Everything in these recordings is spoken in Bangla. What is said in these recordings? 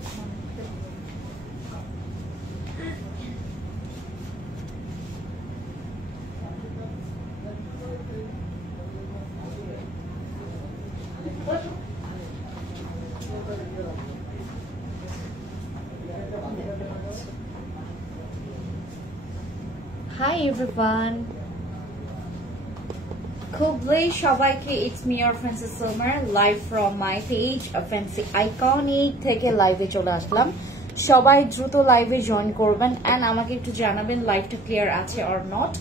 Hi everyone. খুবই সবাইকে it's me your fancy summer live from my page fancy iconic থেকে লাইভে চলে আসলাম। সবাই দ্রুত লাইভে জয়েন করবেন এন্ড আমাকে একটু জানাবেন লাইভটা ক্লিয়ার আছে অর নট।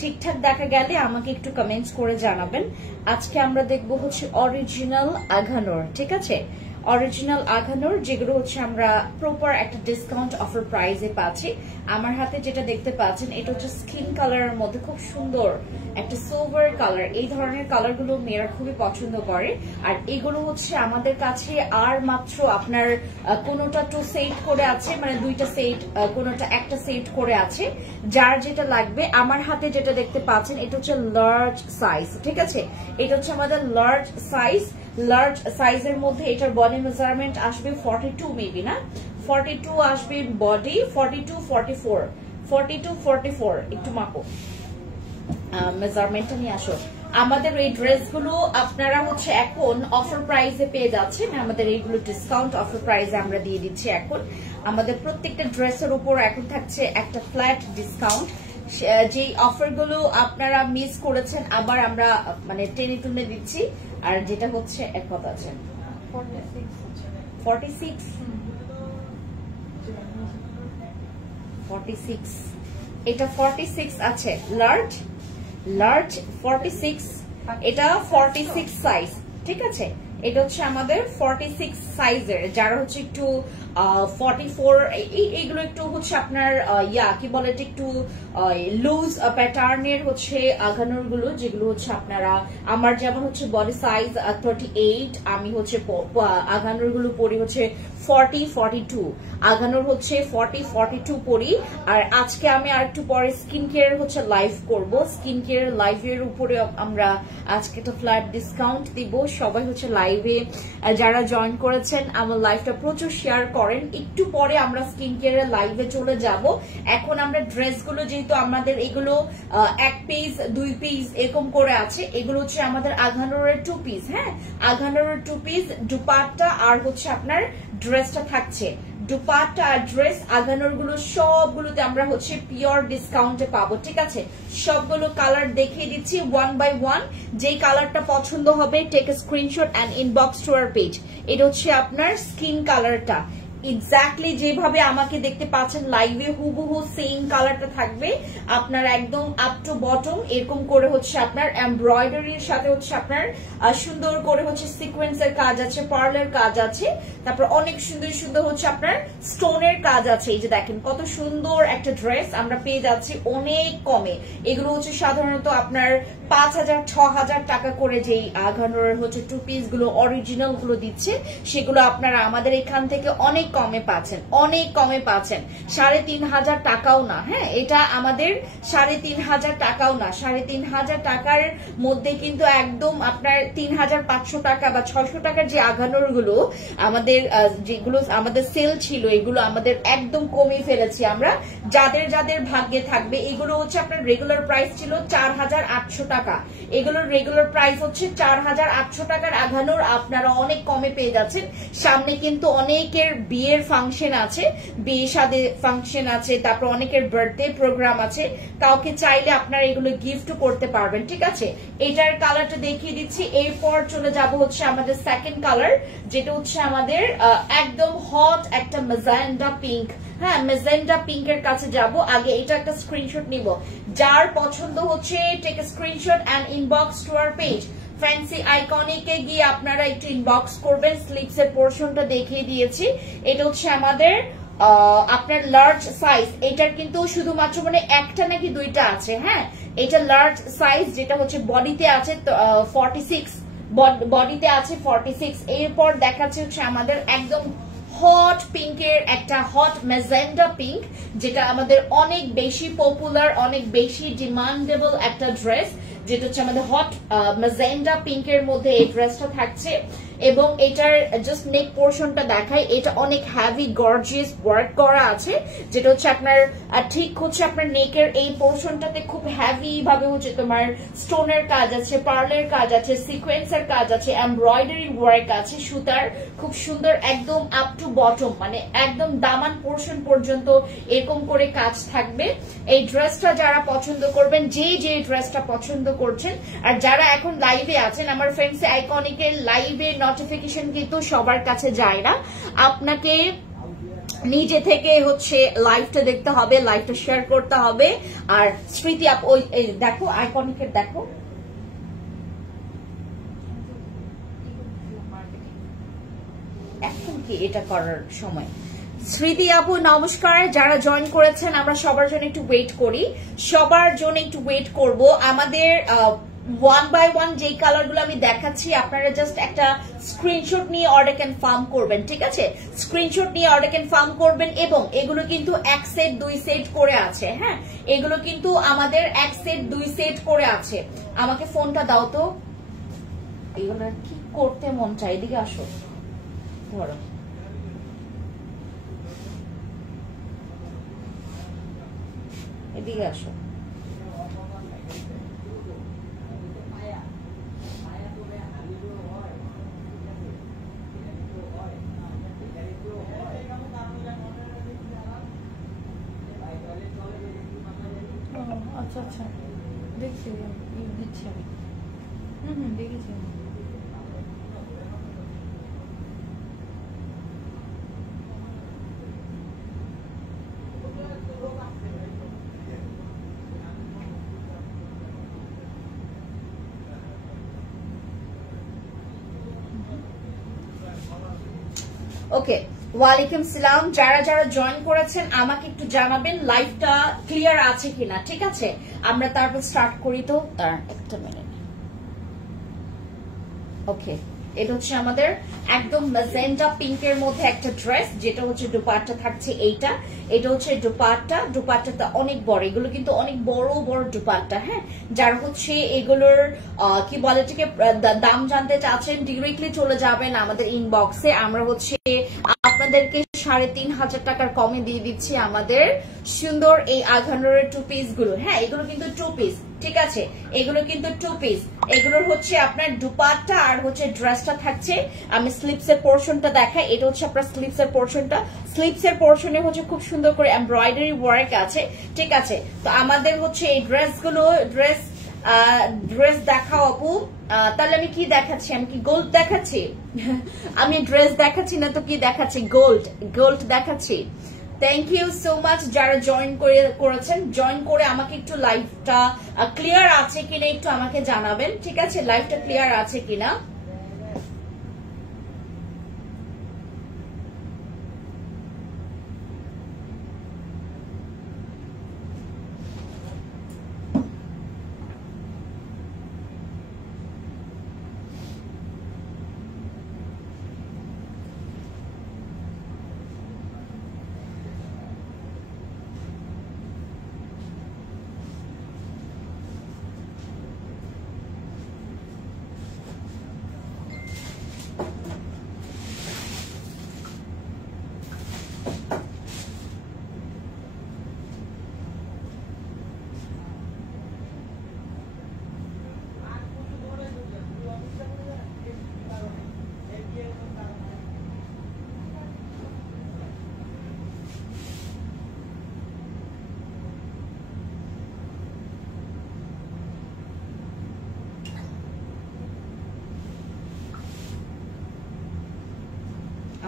ঠিকঠাক দেখা গেলে আমাকে একটু কমেন্টস করে জানাবেন। আজকে আমরা দেখব হচ্ছে অরিজিনাল আঘানোর, ঠিক আছে? অরিজিনাল আঘানোর যেগুলো হচ্ছে আমরা প্রপার একটা ডিসকাউন্ট অফার প্রাইসে পাচ্ছি। আমার হাতে যেটা দেখতে পাচ্ছেন এটা হচ্ছে স্কিন কালারের মধ্যে খুব সুন্দর একটা সিলভার কালার। এই ধরনের কালারগুলো মেয়েরা খুবই পছন্দ করে। আর এগুলো হচ্ছে আমাদের কাছে আর মাত্র আপনার কোনোটা 2 সেট করে আছে, মানে 2টা সেট, কোনোটা একটা সেট করে আছে। যার যেটা লাগবে, আমার হাতে যেটা দেখতে পাচ্ছেন এটা হচ্ছে লার্জ সাইজ, ঠিক আছে? এটা হচ্ছে আমাদের লার্জ সাইজ। লার্জ সাইজের মধ্যে এটার বডি মেজারমেন্ট আসবে 42 মেবি না, 42 আসবে বডি, 42 44 একটু মাপো, মেজারমেন্টটা নিয়ে আসো। আমাদের এই ড্রেসগুলো আপনারা হচ্ছে এখন অফার প্রাইসে পেয়ে যাচ্ছেন। আমাদের এইগুলো ডিসকাউন্ট অফার প্রাইসে আমরা দিয়ে দিচ্ছি। এখন আমাদের প্রত্যেকটা ড্রেসের উপর এখন থাকছে একটা ফ্ল্যাট ডিসকাউন্ট। যে অফারগুলো আপনারা মিস করেছেন আবার আমরা মানে টেনে টুনে দিচ্ছি। আর যেটা হচ্ছে এক কথা আছে 46 এটা 46 আছে লার্জ 46, এটা 46 সাইজ, ঠিক আছে? এটা হচ্ছে আমাদের 46 সাইজের। যারা হচ্ছে একটু 44 এইগুলো একটু হচ্ছে আপনার কি বলে একটু লুজ প্যাটার্নের হচ্ছে আঘানোর গুলো, যেগুলো হচ্ছে আপনারা, আমার যেমন হচ্ছে বডি সাইজ 38, আমি হচ্ছে আঘানোর গুলো পরি হচ্ছে 40-42, আঘানোর হচ্ছে 40-42 পরি। আর আজকে আমি আর একটু পরে স্কিন কেয়ার হচ্ছে লাইভ করব। স্কিন কেয়ার লাইভের উপরে আমরা আজকে একটা ফ্ল্যাট ডিসকাউন্ট দিব। সবাই হচ্ছে লাইভে যারা জয়েন করেছেন আমার লাইভটা প্রচুর শেয়ার করেন। একটু পরে আমরা স্কিন কেয়ারের লাইভে চলে যাব। এখন আমরা ড্রেসগুলো যেহেতু আমাদের এগুলো 1 পিস 2 পিস এরকম করে আছে, এগুলো হচ্ছে আমাদের আঘানোরের 2 পিস। হ্যাঁ, আঘানোরের 2 পিস, দুপাট্টা আর হচ্ছে আপনার ড্রেসটা থাকছে। দুপাট্টা আর ড্রেস আঘানোর গুলো সবগুলোতে আমরা হচ্ছে পিওর ডিসকাউন্টে পাবো, ঠিক আছে? সবগুলো কালার দেখিয়ে দিচ্ছি 1 বাই 1। যেই কালারটা পছন্দ হবে take a screenshot and inbox to our page. এটা হচ্ছে আপনার স্কিন কালারটা, এক্স্যাক্টলি যেভাবে আমাকে দেখতে পাচ্ছেন লাইভে হুবহু সেম কালারটা থাকবে। আপনার একদম আপ টু বটম এরকম করে হচ্ছে আপনার এমব্রয়ডারির সাথে হচ্ছে আপনার সুন্দর করে হচ্ছে সিকোয়েন্সের কাজ আছে, পার্লের কাজ আছে, তারপর অনেক সুন্দর সুন্দর হচ্ছে আপনার স্টোনের কাজ আছে। এই যে দেখেন কত সুন্দর একটা ড্রেস আমরা পেয়ে যাচ্ছি অনেক কমে। এগুলো হচ্ছে সাধারণত আপনার 5,000-6,000 টাকা করে যেই আঘানোর হচ্ছে 2 পিস গুলো অরিজিনাল গুলো দিচ্ছে, সেগুলো আপনারা আমাদের এখান থেকে অনেক কমে পাচ্ছেন, অনেক কমে পাচ্ছেন। 3,500 টাকাও না। হ্যাঁ, এটা আমাদের 3,500 টাকাও না। 3,500 টাকার মধ্যে কিন্তু একদম আপনার 3,500 টাকা বা 600 টাকার যে আঘানোর গুলো আমাদের যেগুলো আমাদের সেল ছিল, এগুলো আমাদের একদম কমিয়ে ফেলেছি আমরা। যাদের যাদের ভাগ্যে থাকবে, এগুলো হচ্ছে আপনার রেগুলার প্রাইস ছিল 4,800 টাকা। এগুলোর রেগুলার প্রাইস হচ্ছে 4,800 টাকার আঘানোর আপনারা অনেক কমে পেয়ে যাচ্ছেন। সামনে কিন্তু অনেকের বিয়ের ফাংশন আছে, বিয়ে শাদী ফাংশন আছে, তারপর অনেকের বার্থডে প্রোগ্রাম আছে। কাউকে চাইলে আপনারা এগুলো গিফট করতে পারবেন, ঠিক আছে? এটার কালারটা দেখিয়ে দিচ্ছি। এরপর চলে যাব হচ্ছে আমাদের সেকেন্ড কালার, যেটা হচ্ছে আমাদের একদম হট একটা ম্যাজেন্ডা পিঙ্ক। হ্যাঁ, ম্যাজেন্ডা পিঙ্কের কাছে যাব। আগে এটা একটা স্ক্রিনশট নিব। যার পছন্দ হচ্ছে take a screenshot and inbox to our page. Fancy আইকনিকে গিয়ে আপনারা একটু ইনবক্স করবেন। স্লিপস এর পোর্শনটা দেখিয়ে দিয়েছি। এটা হচ্ছে আমাদের আপনার লার্জ সাইজ। এটার কিন্তু শুধুমাত্র মানে একটা নাকি 2টা আছে। হ্যাঁ, এটা লার্জ সাইজ, যেটা হচ্ছে বডিতে আছে 46, বডিতে আছে 46। এরপর দেখাচ্ছে হচ্ছে আমাদের একদম হট পিঙ্কের একটা হট ম্যাজেন্ডা পিঙ্ক, যেটা আমাদের অনেক বেশি পপুলার, অনেক বেশি ডিমান্ডেবল একটা ড্রেস, যেটা হচ্ছে আমাদের হট ম্যাজেন্ডা পিঙ্কের মধ্যে এই ড্রেসটা থাকছে। এবং এটার জাস্ট নেক পোর্শনটা দেখাই, এটা অনেক হ্যাভি গর্জিয়াস ওয়ার্ক করা আছে, যেটা হচ্ছে আপনার ঠিক হচ্ছে আপনার নেকের এই পোর্শনটাতে খুব হ্যাভি ভাবে হচ্ছে তোমার স্টোনের কাজ আছে, পার্লের কাজ আছে, সিকোয়েন্সের কাজ আছে, এমব্রয়ডারি ওয়ার্ক আছে, সুতার খুব সুন্দর একদম আপ টু বটম, মানে একদম দামান পোর্শন পর্যন্ত এরকম করে কাজ থাকবে। এই ড্রেসটা যারা পছন্দ করবেন, যে ড্রেসটা পছন্দ করছেন, আর যারা এখন লাইভে আছেন, আমার ফ্রেন্ডস আইকনিকের লাইভে নোটিফিকেশন কিন্তু সবার কাছে যায় না, আপনাকে নিজে থেকে হচ্ছে লাইভটা দেখতে হবে, লাইভটা শেয়ার করতে হবে। আর স্মৃতি আপ ওই দেখো আইকনিকের দেখো, এখন কি এটা করার সময়। স্মৃতি আপু নমস্কার, যারা জয়েন করেছেন আমরা সবার জন্য একটু ওয়েট করি, সবার জন্য একটু ওয়েট করব। আমাদের ওয়ান বাই ওয়ান যেই কালার গুলো আমি দেখাচ্ছি আপনারা জাস্ট একটা স্ক্রিনশট নিয়ে অর্ডার কনফার্ম করবেন, ঠিক আছে? স্ক্রিনশট নিয়ে অর্ডার কনফার্ম করবেন। এবং এগুলো কিন্তু এক সেট 2 সেট করে আছে, হ্যাঁ এগুলো কিন্তু আমাদের এক সেট 2 সেট করে আছে। আমাকে ফোনটা দাও তো, এগুলো কি করতে মন চাই, এদিকে আসো, ধরো এদিকে আসো। আচ্ছা আচ্ছা, দেখছি দিচ্ছি আমি। দেখেছি। ওকে, ওয়ালাইকুম সালাম। যারা যারা জয়েন করেছেন আমাকে একটু জানাবেন লাইভটা ক্লিয়ার আছে কিনা, ঠিক আছে? আমরা তারপর স্টার্ট করি। তো একটা মিনিট। ওকে, এটা হচ্ছে আমাদের একদম ম্যাজেন্টা পিঙ্কের মধ্যে একটা ড্রেস, যেটা হচ্ছে দুপাট্টা থাকছে এইটা। এটা হচ্ছে দুপাট্টাটা অনেক বড়, এগুলো কিন্তু অনেক বড় বড় দুপাট্টা, হ্যাঁ। যার হচ্ছে এগুলোর কি বলে এটাকে দাম জানতে চাচ্ছেন, ডিরেক্টলি চলে যাবেন আমাদের ইনবক্সে। আমরা হচ্ছে আপনাদেরকে 3,500 টাকার কমে দিয়ে দিচ্ছি আমাদের সুন্দর এই আঘানোরের 2 পিস গুলো, হ্যাঁ এগুলো কিন্তু 2 পিস, ঠিক আছে? এগুলো কিন্তু 2 পিস। এগুলোর হচ্ছে আপনার দুপাট্টা আর হচ্ছে ড্রেসটা থাকছে। আমি স্লিপস এর পোর্শনটা দেখাই, এটা হচ্ছে আপনার স্লিপস এর পোর্শনটা। স্লিপস এর পোর্শনে হচ্ছে খুব সুন্দর করে এমব্রয়ডারি ওয়ার্ক আছে, ঠিক আছে? তো আমাদের হচ্ছে এই ড্রেস দেখাও আপু। তাহলে আমি কি দেখাচ্ছি? আমি কি গোল্ড দেখাচ্ছি? আমি ড্রেস দেখাচ্ছি না তো কি দেখাচ্ছি? গোল্ড দেখাচ্ছি। থ্যাংক ইউ সো মাচ যারা জয়েন করেছেন। জয়েন করে আমাকে একটু লাইভটা ক্লিয়ার আছে কিনা একটু আমাকে জানাবেন, ঠিক আছে? লাইভটা ক্লিয়ার আছে কিনা।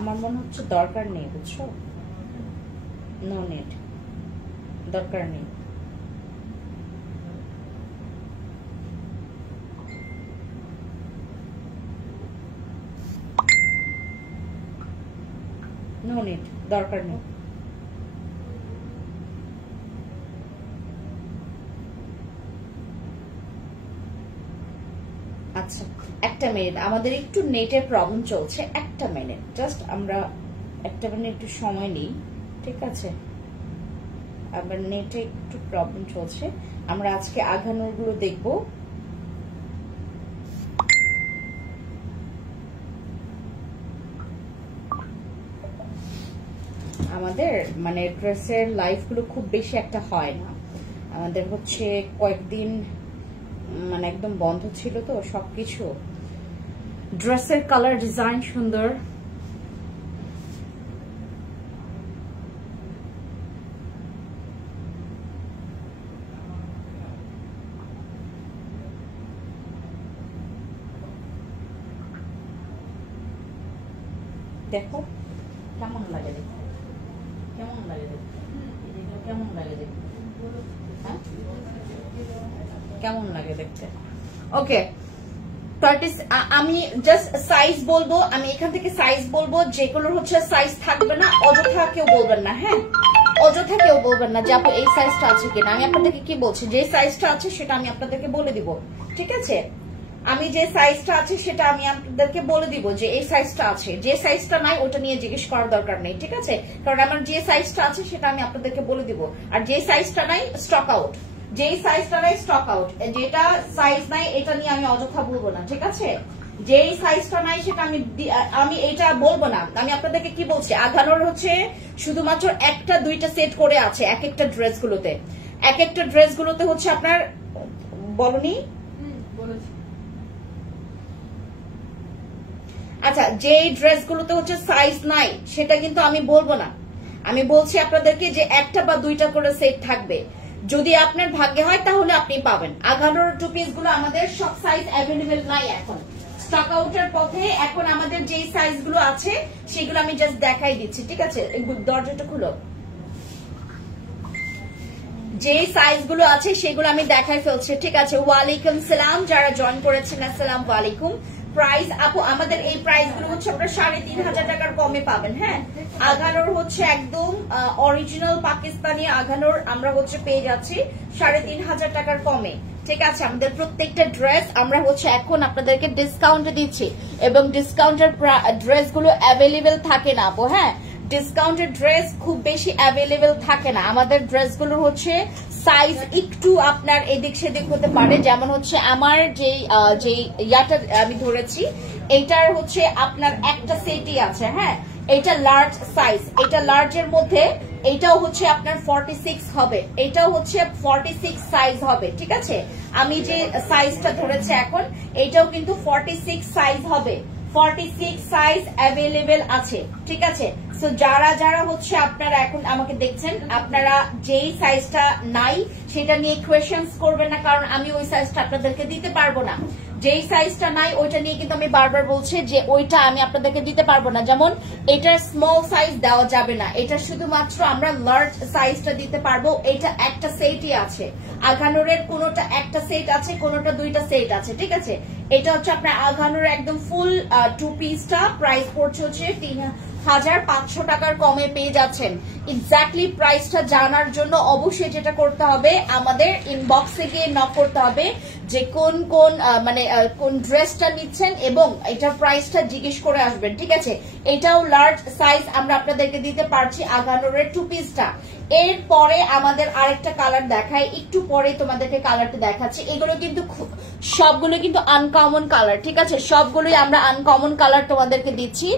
আমার মনে হচ্ছে দরকার নেই, বুঝছো? নো নেট, দরকার নেই। নো নেট, দরকার নেই। আচ্ছা একটা মিনিট, আমাদের একটু নেটের প্রবলেম চলছে, একটা মিনিট জাস্ট আমরা একটা মিনিট একটু সময় নিই, ঠিক আছে? আবার নেটে একটু প্রবলেম চলছে। আমরা আজকে আঘানোর গুলো দেখবো। আমাদের মানে ড্রেসের লাইফগুলো খুব বেশি একটা হয় না, আমাদের হচ্ছে কয়েকদিন মানে একদম বন্ধ ছিল তো সবকিছু। ড্রেসের কালার ডিজাইন সুন্দর, দেখো কেমন লাগে দেখতে, কেমন লাগে দেখতে, কেমন লাগে দেখতে, হ্যাঁ কেমন লাগে দেখতে। ওকে, আমি জাস্ট সাইজ বলবো, আমি এখান থেকে সাইজ বলবো, যেগুলোর হচ্ছে সাইজ থাকবে না অযথা কেউ বলবেন না, হ্যাঁ অযথা কেউ বলবেন না যে আপু এই সাইজটা আছে কিনা। আমি আপনাদেরকে কি বলছি, যে সাইজটা আছে সেটা আমি আপনাদেরকে বলে দিব, ঠিক আছে? আমি যে সাইজটা আছে সেটা আমি আপনাদেরকে বলে দিব যে এই সাইজটা আছে, যে সাইজটা নাই ওটা নিয়ে জিজ্ঞেস করার দরকার নেই, ঠিক আছে? কারণ আমার যে সাইজটা আছে সেটা আমি আপনাদেরকে বলে দিব, আর যে সাইজটা নাই স্টক আউট, যেই সাইজটা নাই স্টক আউট, যেটা সাইজ নাই এটা নিয়ে আমি অযথা বলবো না, ঠিক আছে? যেই সাইজটা নাই সেটা আমি এটা বলবো না। আমি আপনাদেরকে কি বলছি, আঘানোর হচ্ছে শুধুমাত্র একটা দুইটা সেট করে আছে এক একটা ড্রেসগুলোতে, এক একটা ড্রেসগুলোতে হচ্ছে আপনার বলনি আচ্ছা, যে ড্রেসগুলোতে হচ্ছে সাইজ নাই সেটা কিন্তু আমি বলবো না, আমি বলছি আপনাদেরকে যে একটা বা দুইটা করে সেট থাকবে, যদি আপনার ভাগ্যে হয় তাহলে আপনি পাবেন। আঘানোর টু পিস গুলো আমাদের সব সাইজ অ্যাভেলেবেল নাই এখন, স্টক আউটের পথে। এখন আমাদের যেই সাইজ গুলো আছে সেগুলো আমি জাস্ট দেখাই দিচ্ছি, ঠিক আছে? দরজাটা খুলো, যে সাইজ গুলো আছে সেগুলো আমি দেখাই ফেলছি, ঠিক আছে? ওয়ালাইকুম সালাম, যারা জয়েন করেছেন আসসালাম ওয়ালাইকুম। প্রাইস আপু আমাদের এই প্রাইস গুলো হচ্ছে আপনারা ৩৫০০ টাকার কমে পাবেন, হ্যাঁ। আঘানোর হচ্ছে একদম অরিজিনাল পাকিস্তানি আঘানোর আমরা হচ্ছে পেয়ে যাচ্ছি ৩৫০০ টাকার কমে, ঠিক আছে? আমাদের প্রত্যেকটা ড্রেস আমরা হচ্ছে এখন আপনাদেরকে ডিসকাউন্টে দিচ্ছি, এবং ডিসকাউন্টের ড্রেস গুলো অ্যাভেলেবেল থাকে না আপু, হ্যাঁ ডিসকাউন্টেড ড্রেস খুব বেশি অ্যাভেলেবেল থাকে না। আমাদের ড্রেসগুলোর হচ্ছে সাইজ একটু আপনার এদিক সেদিক হতে পারে, যেমন হচ্ছে আমার যে ইয়াটা আমি ধরেছি এটার হচ্ছে আপনার একটা সেটই আছে, হ্যাঁ এটা লার্জ সাইজ, এটা লার্জের মধ্যে এটাও হচ্ছে আপনার 46 হবে, এটাও হচ্ছে 46 সাইজ হবে, ঠিক আছে? আমি যে সাইজটা ধরেছি এখন এটাও কিন্তু 46 সাইজ হবে, 46 সাইজ অ্যাভেলেবেল আছে, ঠিক আছে? সো যারা যারা হচ্ছে আপনারা এখন আমাকে দেখছেন, আপনারা যেই সাইজটা নাই সেটা নিয়ে কোয়েশ্চেন্স করবেন না, কারণ আমি ওই সাইজটা আপনাদেরকে দিতে পারবো না। যেই সাইজটা নাই ওইটা নিয়ে কিন্তু আমি বারবার বলছি যে ওইটা আমি আপনাদেরকে দিতে পারবো না। যেমন এটার স্মল সাইজ দেওয়া যাবে না, এটা শুধুমাত্র আমরা লার্জ সাইজটা দিতে পারবো। এটা একটা সেটই আছে, আঘানোরের কোনোটা একটা সেট আছে, কোনোটা দুইটা সেট আছে, ঠিক আছে? এটা হচ্ছে আপনার আঘানোর একদম ফুল টু পিসটা প্রাইস পড়ছে হচ্ছে ৩৫০০ টাকার কমে পেয়ে যাচ্ছেন। এক্স্যাক্টলি প্রাইসটা জানার জন্য অবশ্যই যেটা করতে হবে, আমাদের ইনবক্সে গিয়ে নক করতে হবে যে কোন কোন মানে কোন ড্রেসটা নিচ্ছেন এবং এটার প্রাইসটা জিজ্ঞেস করে আসবেন, ঠিক আছে? এটাও লার্জ সাইজ আমরা আপনাদেরকে দিতে পারছি আঘানোরের টু পিসটা। এরপরে আমাদের আরেকটা কালার দেখায়, একটু পরে তোমাদেরকে কালারটা দেখাচ্ছি। এগুলো কিন্তু সবগুলো কিন্তু আনকমন কালার, ঠিক আছে? সবগুলোই আমরা আনকমন কালার তোমাদেরকে দিচ্ছি।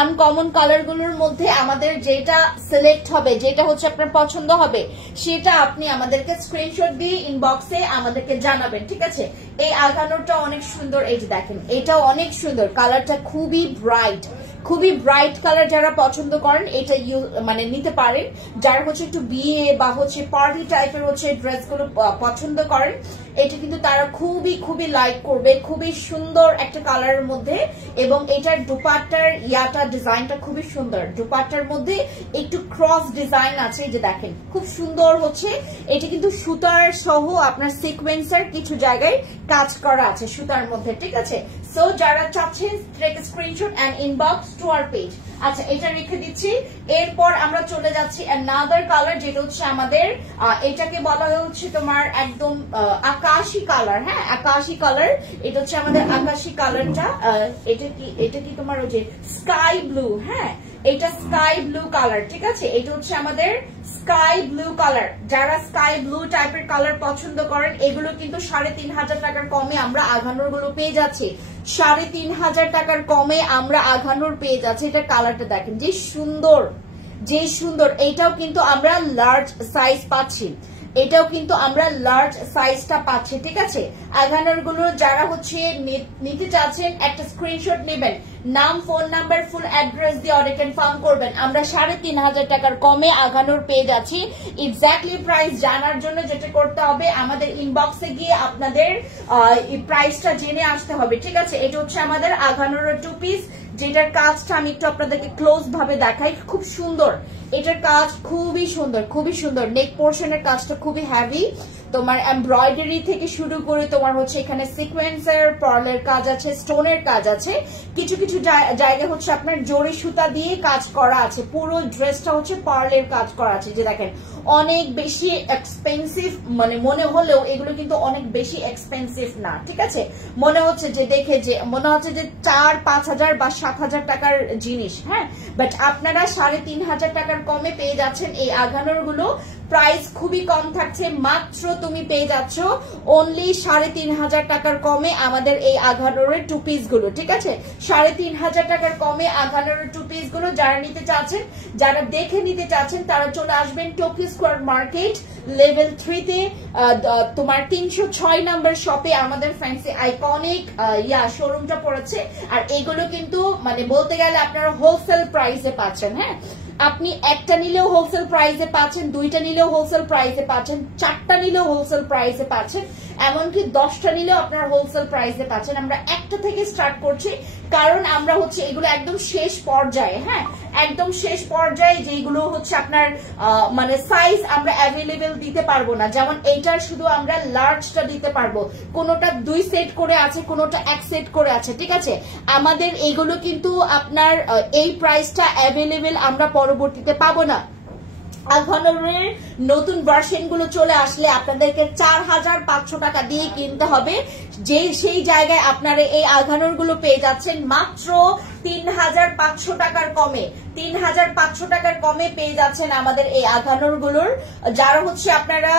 আনকমন কালার গুলোর মধ্যে আমাদের যেটা সিলেক্ট হবে, যেটা হচ্ছে আপনার পছন্দ হবে, সেটা আপনি আমাদেরকে স্ক্রিনশট দিয়ে ইনবক্সে আমাদেরকে জানাবেন, ঠিক আছে? এই আঘানোরটা অনেক সুন্দর, এই যে দেখেন এটাও অনেক সুন্দর, কালারটা খুবই ব্রাইট, খুবই ব্রাইট কালার। যারা পছন্দ করেন এটা মানে নিতে পারেন, যারা হচ্ছে একটু বিয়ে বা হচ্ছে পার্টি টাইপের হচ্ছে ড্রেসগুলো পছন্দ করেন, এটা কিন্তু তারা খুবই খুবই লাইক করবে। খুবই সুন্দর একটা কালারের মধ্যে, এবং এটার দুপাট্টার ইয়াটা ডিজাইনটা খুবই সুন্দর। দুপাট্টার মধ্যে একটু ক্রস ডিজাইন আছে, যে দেখেন খুব সুন্দর হচ্ছে। এটা কিন্তু সুতার সহ আপনার সিকোয়েন্সের কিছু জায়গায় কাজ করা আছে সুতার মধ্যে, ঠিক আছে? সো যারা চাচ্ছেন take screenshot and inbox to our page. আচ্ছা, এটা রেখে দিচ্ছি। এরপর আমরা চলে যাচ্ছি অ্যানাদার কালার, যেটা হচ্ছে আমাদের এটাকে বলা হচ্ছে তোমার একদম আকাশী কালার, হ্যাঁ আকাশী কালার। এটা হচ্ছে আমাদের আকাশী কালারটা। এটা কি তোমার ওই যে স্কাই ব্লু, হ্যাঁ এটা স্কাই ব্লু কালার, ঠিক আছে? এটা হচ্ছে আমাদের স্কাই ব্লু কালার। যারা স্কাই ব্লু টাইপের কালার পছন্দ করেন, এগুলো কিন্তু ৩৫০০ টাকার কমে আমরা আঘানোর গুলো পেয়ে যাচ্ছি। ৩৫০০ টাকার কমে আমরা আঘানোর পেয়ে যাচ্ছি। এটা কালারটা দেখেন যে সুন্দর, যে সুন্দর, এটাও কিন্তু আমরা লার্জ সাইজ পাচ্ছি, এটাও কিন্তু আমরা লার্জ সাইজটা পাচ্ছি, ঠিক আছে। আগানোর গুলো যারা হচ্ছে নিতে চাচ্ছেন একটা স্ক্রিনশট নেবেন, নাম, ফোন নাম্বার, ফুল অ্যাড্রেস দিয়ে অর্ডার কনফার্ম করবেন। আমরা 3,500 টাকার কমে আগানোর পেয়ে যাচ্ছি। এক্স্যাক্টলি প্রাইস জানার জন্য যেটা করতে হবে, আমাদের ইনবক্সে গিয়ে আপনাদের প্রাইসটা জেনে আসতে হবে, ঠিক আছে। এটা হচ্ছে আমাদের আগানোর 2 পিস, যেটার কাজটা আমি একটু আপনাদেরকে ক্লোজ ভাবে দেখাই। খুব সুন্দর, এটার কাজ খুবই সুন্দর, খুবই সুন্দর। নেক পোর্শনের কাজটা খুবই হ্যাভি, তোমার এমব্রয়ডারি থেকে শুরু করে তোমার হচ্ছে এখানে সিকোয়েন্সের, পার্লের কাজ আছে, স্টোনের কাজ আছে, কিছু কিছু জায়গায় হচ্ছে আপনার জরি সুতা দিয়ে কাজ করা আছে। পুরো ড্রেসটা হচ্ছে পার্লের কাজ করা আছে। যে দেখেন অনেক বেশি এক্সপেন্সিভ মানে মনে হলেও এগুলো কিন্তু অনেক বেশি এক্সপেন্সিভ না, ঠিক আছে। মনে হচ্ছে যে দেখে যে মনে হচ্ছে যে 4-5 হাজার বা 7 হাজার টাকার জিনিস, হ্যাঁ, বাট আপনারা 3,500 টাকার কমে পেয়ে যাচ্ছেন এই আগানোর গুলো। প্রাইস খুবই কম থাকছে, মাত্র তুমি পেয়ে যাচ্ছ অনলি 3,500 টাকার কমে আমাদের এই আগানোরের 2 পিস গুলো, ঠিক আছে। 3,500 টাকার কমে আগানোরের 2 পিস গুলো যারা নিতে চাচ্ছেন, যারা দেখে নিতে চাচ্ছেন, তারা চলে আসবেন টোকিও স্কোয়ার মার্কেট লেভেল 3 তে তোমার 306 নাম্বার শপে আমাদের ফ্যান্সি আইকনিক শোরুমটা পড়েছে। আর এগুলো কিন্তু মানে বলতে গেলে আপনারা হোলসেল প্রাইসে পাচ্ছেন, হ্যাঁ। আপনি একটা নিলেও হোলসেল প্রাইসে পাচ্ছেন, 2টা নিলেও হোলসেল প্রাইসে পাচ্ছেন, 4টা নিলেও হোলসেল প্রাইসে পাচ্ছেন, এমনকি 10টা নিলেও আপনারা হোলসেল প্রাইসে পাচ্ছেন। আমরা একটা থেকে স্টার্ট করছি, কারণ আমরা হচ্ছে এগুলো একদম শেষ পর্যায়ে, হ্যাঁ, একদম শেষ পর্যায়ে যেগুলো হচ্ছে আপনার মানে সাইজ আমরা অ্যাভেলেবেল দিতে পারবো না। যেমন এইটার শুধু আমরা লার্জটা দিতে পারবো, কোনোটা 2 সেট করে আছে, কোনোটা 1 সেট করে আছে, ঠিক আছে। আমাদের এগুলো কিন্তু আপনার এই প্রাইসটা অ্যাভেলেবেল আমরা পরবর্তীতে পাবো না। আগানোরের নতুন ভার্সন গুলো চলে আসলে আপনাদেরকে 4,500 টাকা দিয়ে কিনতে হবে, যে সেই জায়গায় আপনারা এই আগানোর গুলো পেয়ে যাচ্ছেন মাত্র 3,500 টাকার কমে। 3,500 টাকার কমে পেয়ে যাচ্ছেন আমাদের এই আগানোর গুলোর। যারা হচ্ছে আপনারা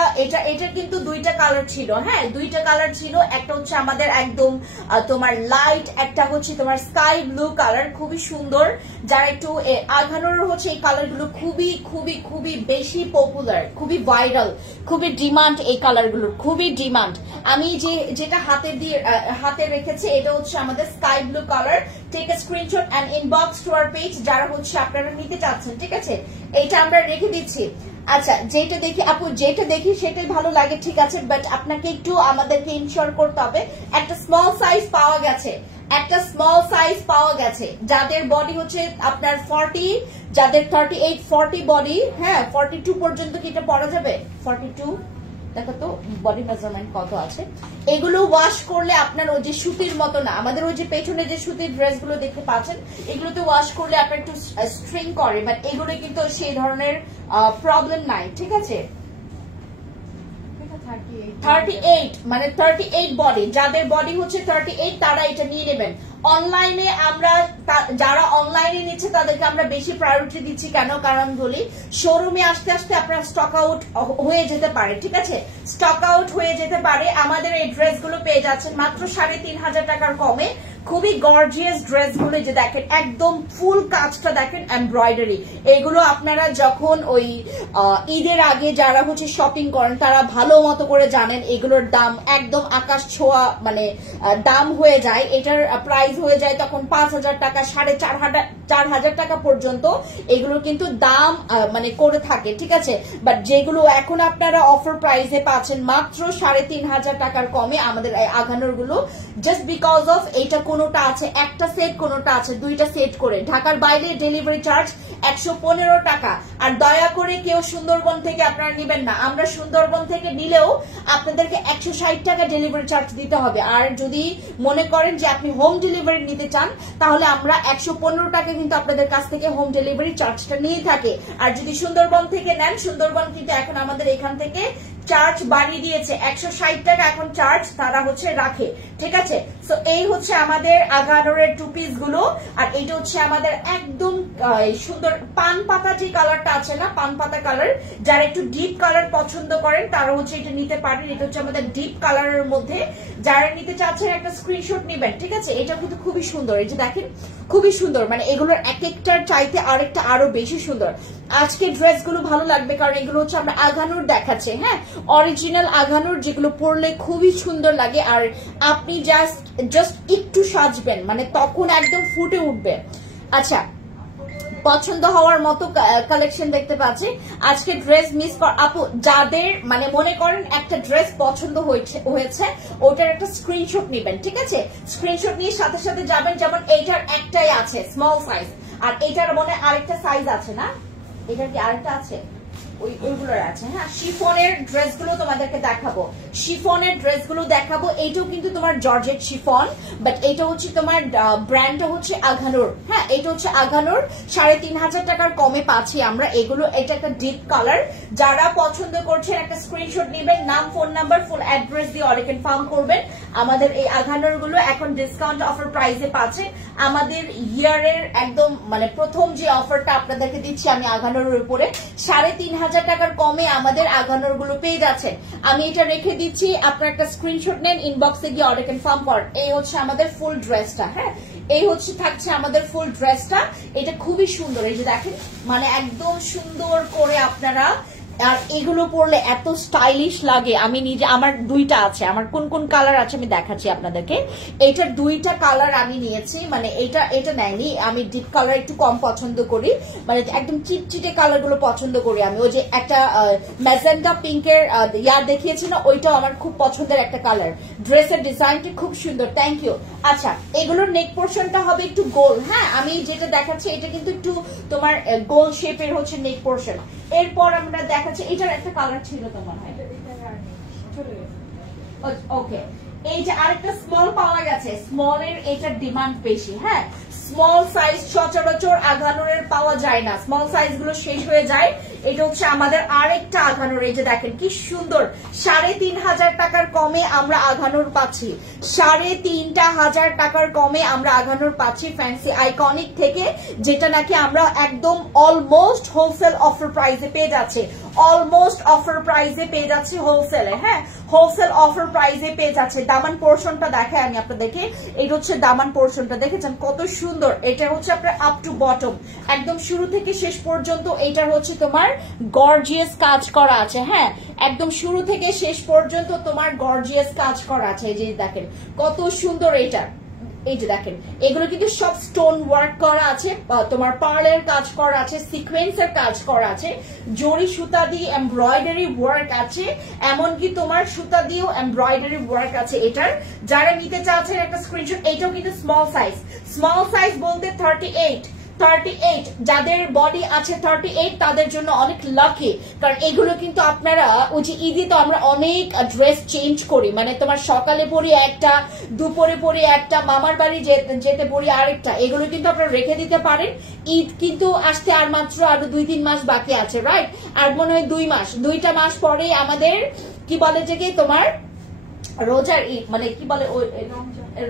এটা কিন্তু 2টা কালার ছিল, হ্যাঁ, 2টা কালার ছিল। একটা হচ্ছে আমাদের একদম তোমার লাইট, একটা হচ্ছে তোমার স্কাই ব্লু কালার, খুবই সুন্দর। যারা একটু আগানোর হচ্ছে এই কালার গুলো খুবই খুবই খুবই বেশি পপুলার, খুবই ভাইরাল, খুবই ডিমান্ড, এই কালার গুলোর খুবই ডিমান্ড। আমি যেটা হাতে রেখেছি এটা হচ্ছে আমাদের sky blue colour. Take a screenshot and inbox to our page যারা হচ্ছে আপনারা নিতে চাচ্ছেন, ঠিক আছে। এটা আমরা রেখে দিচ্ছি। আচ্ছা, যেটা দেখি আপু, যেটা দেখি সেটাই ভালো লাগে, ঠিক আছে, বাট আপনাকে একটু আমাদেরকে ইনশিওর করতে হবে একটা স্মল সাইজ পাওয়া গেছে, একটা স্মল সাইজ পাওয়া গেছে। যাদের বডি হচ্ছে আপনার 40, যাদের 38, 40 বডি, হ্যাঁ, 42 পর্যন্ত কি এটা পরা যাবে? 42 দেখো তো বডি মেজারমেন্ট কত আছে। এগুলো ওয়াশ করলে আপনার ওই যে সুতির মতো না, আমাদের ওই যে পেছনে যে সুতির ড্রেস গুলো দেখতে পাচ্ছেন, এগুলোতে ওয়াশ করলে আপনার একটু স্ট্রিং করে, বাট এগুলো কিন্তু সেই ধরনের প্রবলেম নাই, ঠিক আছে। 38 মানে 38 বডি, যাদের বডি হচ্ছে 38 তারা এটা নিয়ে নেবেন। অনলাইনে আমরা যারা অনলাইনে নিচ্ছে তাদেরকে আমরা বেশি প্রায়োরিটি দিচ্ছি, কেন কারণ বলি শোরুমে আসতে আসতে আপনার স্টক আউট হয়ে যেতে পারে, ঠিক আছে, স্টক আউট হয়ে যেতে পারে। আমাদের এই ড্রেসগুলো পেয়ে যাচ্ছেন মাত্র 3,500 টাকার কমে। খুবই গর্জিয়াস ড্রেসগুলো, যে দেখেন একদম ফুল কাজটা দেখেন এমব্রয়ডারি। এগুলো আপনারা যখন ওই ঈদের আগে যারা হচ্ছে শপিং করেন তারা ভালো মতো করে জানেন এগুলোর দাম একদম আকাশ ছোঁয়া মানে দাম হয়ে যায়। এটার প্রাইস হয়ে যায় তখন 5,000 টাকা, 4,500 টাকা পর্যন্ত এগুলো কিন্তু দাম মানে করে থাকে, ঠিক আছে। বাট যেগুলো এখন আপনারা অফার প্রাইসে পাচ্ছেন মাত্র 3,500 টাকার কমে আমাদের আগানোর গুলো, জাস্ট বিকজ অফ এটা কোনোটা আছে একটা সেট, কোনোটা আছে 2টা সেট করে। ঢাকার বাইরে ডেলিভারি চার্জ 115 টাকা। আর দয়া করে কেউ সুন্দরবন থেকে আপনারা নেবেন না, আমরা সুন্দরবন থেকে নিলেও আপনাদেরকে 160 টাকা ডেলিভারি চার্জ দিতে হবে। আর যদি মনে করেন যে আপনি হোম ডেলিভারি নিতে চান তাহলে আমরা 115 টাকা কিন্তু আপনাদের কাছ থেকে হোম ডেলিভারি চার্জটা নিয়ে থাকে। আর যদি সুন্দরবন থেকে নেন, সুন্দরবন কিন্তু এখন আমাদের এখান থেকে চার্জ বাড়িয়ে দিয়েছে, 160 টাকা এখন চার্জ তারা হচ্ছে রাখে, ঠিক আছে। সো এই হচ্ছে আমাদের আগানোরের টু পিস গুলো। আর এটা হচ্ছে আমাদের একদম সুন্দর পান পাতা যে কালারটা আছে না, পান পাতা কালার, যারা একটু ডিপ কালার পছন্দ করেন তারা হচ্ছে এটা নিতে পারেন। এটা হচ্ছে আমাদের ডিপ কালারের মধ্যে, যারা নিতে চাচ্ছেন একটা স্ক্রিনশট নেবেন, ঠিক আছে। এটা কিন্তু খুবই সুন্দর, এই যে দেখেন খুবই সুন্দর, মানে এগুলোর এক একটার চাইতে আরেকটা আরো বেশি সুন্দর। আজকে ড্রেসগুলো ভালো লাগবে কারণ এগুলো হচ্ছে আমরা আগানোর দেখাচ্ছে, হ্যাঁ, অরিজিনাল আগানোর, যেগুলো পরলে খুবই সুন্দর লাগে। আর আপনি জাস্ট একটু সাজবেন, মানে তখন একদম ফুটে উঠবে। আচ্ছা, পছন্দ হওয়ার মতো কালেকশন দেখতে পাচ্ছি আজকে। ড্রেস মিস আপু, যাদের মানে মনে করেন একটা ড্রেস পছন্দ হয়েছে ওটার একটা স্ক্রিনশট নেবেন, ঠিক আছে। স্ক্রিনশট নিয়ে সাথে সাথে যাবেন, যেমন এইটার একটাই আছে স্মল সাইজ, আর এইটার মনে আরেকটা সাইজ আছে না, এটার কি আরেকটা আছে, ওইগুলোর আছে। হ্যাঁ, শিফনের ড্রেসগুলো তোমাদেরকে দেখাবো, শিফনের ড্রেসগুলো দেখাবো। এইটাও কিন্তু তোমার জর্জেট শিফন, বাট এটা হচ্ছে তোমার ব্র্যান্ডটা হচ্ছে আগানোর। হ্যাঁ, এটা হচ্ছে আগানোর, 3500 টাকার কমে পাচ্ছি আমরা এগুলো। এটা একটা ডিপ কালার, যারা পছন্দ করছেন একটা স্ক্রিনশট নেবেন, নাম, ফোন নাম্বার, ফুল অ্যাড্রেস দিয়ে অর্ডার কনফার্ম করবেন। আমাদের এই আগানোর গুলো এখন ডিসকাউন্ট অফার প্রাইসে পাচ্ছে। আমাদের ইয়ারের একদম মানে প্রথম যে অফারটা আপনাদেরকে দিচ্ছি আমি আগানোর উপরে, 3500 টাকার কমে আমাদের আগানোর গুলো পেয়ে যাচ্ছেন। আমি এটা রেখে দিচ্ছি, আপনার একটা স্ক্রিনশট নেন, ইনবক্সে গিয়ে অর্ডার কনফার্ম করেন। এই হচ্ছে আমাদের ফুল ড্রেসটা, হ্যাঁ, এই হচ্ছে থাকছে আমাদের ফুল ড্রেসটা। এটা খুবই সুন্দর, এই যে দেখেন, মানে একদম সুন্দর করে আপনারা, আর এগুলো পরলে এত স্টাইলিশ লাগে। আমি নিজে, আমার দুইটা আছে, আমার কোন কোন কালার আছে আমি দেখাচ্ছি আপনাদেরকে। এইটার দুইটা কালার আমি নিয়েছি, মানে এটা নেয়নি, আমি ডিপ কালার একটু কম পছন্দ করি, মানে একদম চিটচিটে কালার গুলো পছন্দ করি আমি। ওই যে একটা ম্যাজেন্টা পিঙ্কের ইয়ার দেখিয়েছি না, ওইটাও আমার খুব পছন্দের একটা কালার। ড্রেসের ডিজাইনটা খুব সুন্দর, থ্যাংক ইউ। আচ্ছা, এগুলোর নেক পোর্শনটা হবে একটু গোল, হ্যাঁ, আমি যেটা দেখাচ্ছি এটা কিন্তু একটু তোমার গোল শেপের হচ্ছে নেক পোর্শন। এরপর আমরা দেখাচ্ছি, এটার একটা কালার ছিল তোমার হয়, ওকে। এই যে আরেকটা স্মল পাওয়া গেছে, স্মলের এটার ডিমান্ড বেশি, হ্যাঁ, স্মল সাইজ সচরাচর আগানোরের পাওয়া যায় না, স্মল সাইজ গুলো শেষ হয়ে যায়। এটা হচ্ছে আমাদের আরেকটা আগানোর, এই যে দেখেন কি সুন্দর, 3500 টাকার কমে আমরা আগানোর পাচ্ছি, 3500 টাকার কমে আমরা আগানোর পাচ্ছি ফ্যান্সি আইকনিক থেকে, যেটা নাকি আমরা একদম অলমোস্ট হোলসেল অফার প্রাইসে পেয়ে যাচ্ছি, অলমোস্ট অফার প্রাইসে পেয়ে যাচ্ছি হোলসেলে, হ্যাঁ, হোলসেল অফার প্রাইসে পেয়ে যাচ্ছে। দামান পোর্শনটা দেখাই আমি আপনাদেরকে, এটা হচ্ছে দামান পোর্শনটা, দেখেছেন কত সুন্দর। এটা হচ্ছে আপনার আপ টু বটম, একদম শুরু থেকে শেষ পর্যন্ত এটার হচ্ছে তোমার গর্জিয়াস কাজ করা আছে, হ্যাঁ, একদম শুরু থেকে শেষ পর্যন্ত তোমার গর্জিয়াস কাজ করা আছে। এই যে দেখেন কত সুন্দর এটা, এই যে দেখেন এগুলো কিন্তু সব স্টোন ওয়ার্ক করা আছে, তোমার পার্লের কাজ করা আছে, সিকোয়েন্সের কাজ করা আছে, জরি সুতা দিয়ে এমব্রয়ডারি ওয়ার্ক আছে, এমনকি তোমার সুতা দিয়েও এমব্রয়ডারি ওয়ার্ক আছে এটার। যারা নিতে চাচ্ছেন একটা স্ক্রিনশট, এটাও কিন্তু স্মল সাইজ বলতে 38, যাদের বডি আছে 38 তাদের জন্য অনেক লাকি, কারণ এগুলো কিন্তু আপনারা ওই যে ঈদে তো আমরা অনেক ড্রেস চেঞ্জ করি, মানে তোমার সকালে পরি একটা, দুপুরে পরি একটা, মামার বাড়ি যেতে পরি আরেকটা, এগুলো কিন্তু আপনারা রেখে দিতে পারেন। ঈদ কিন্তু আসতে আর মাত্র আরো 2-3 মাস বাকি আছে, রাইট, আর মনে হয় 2টা মাস পরেই আমাদের কি বলে যে কি তোমার রোজার ঈদ, মানে কি বলে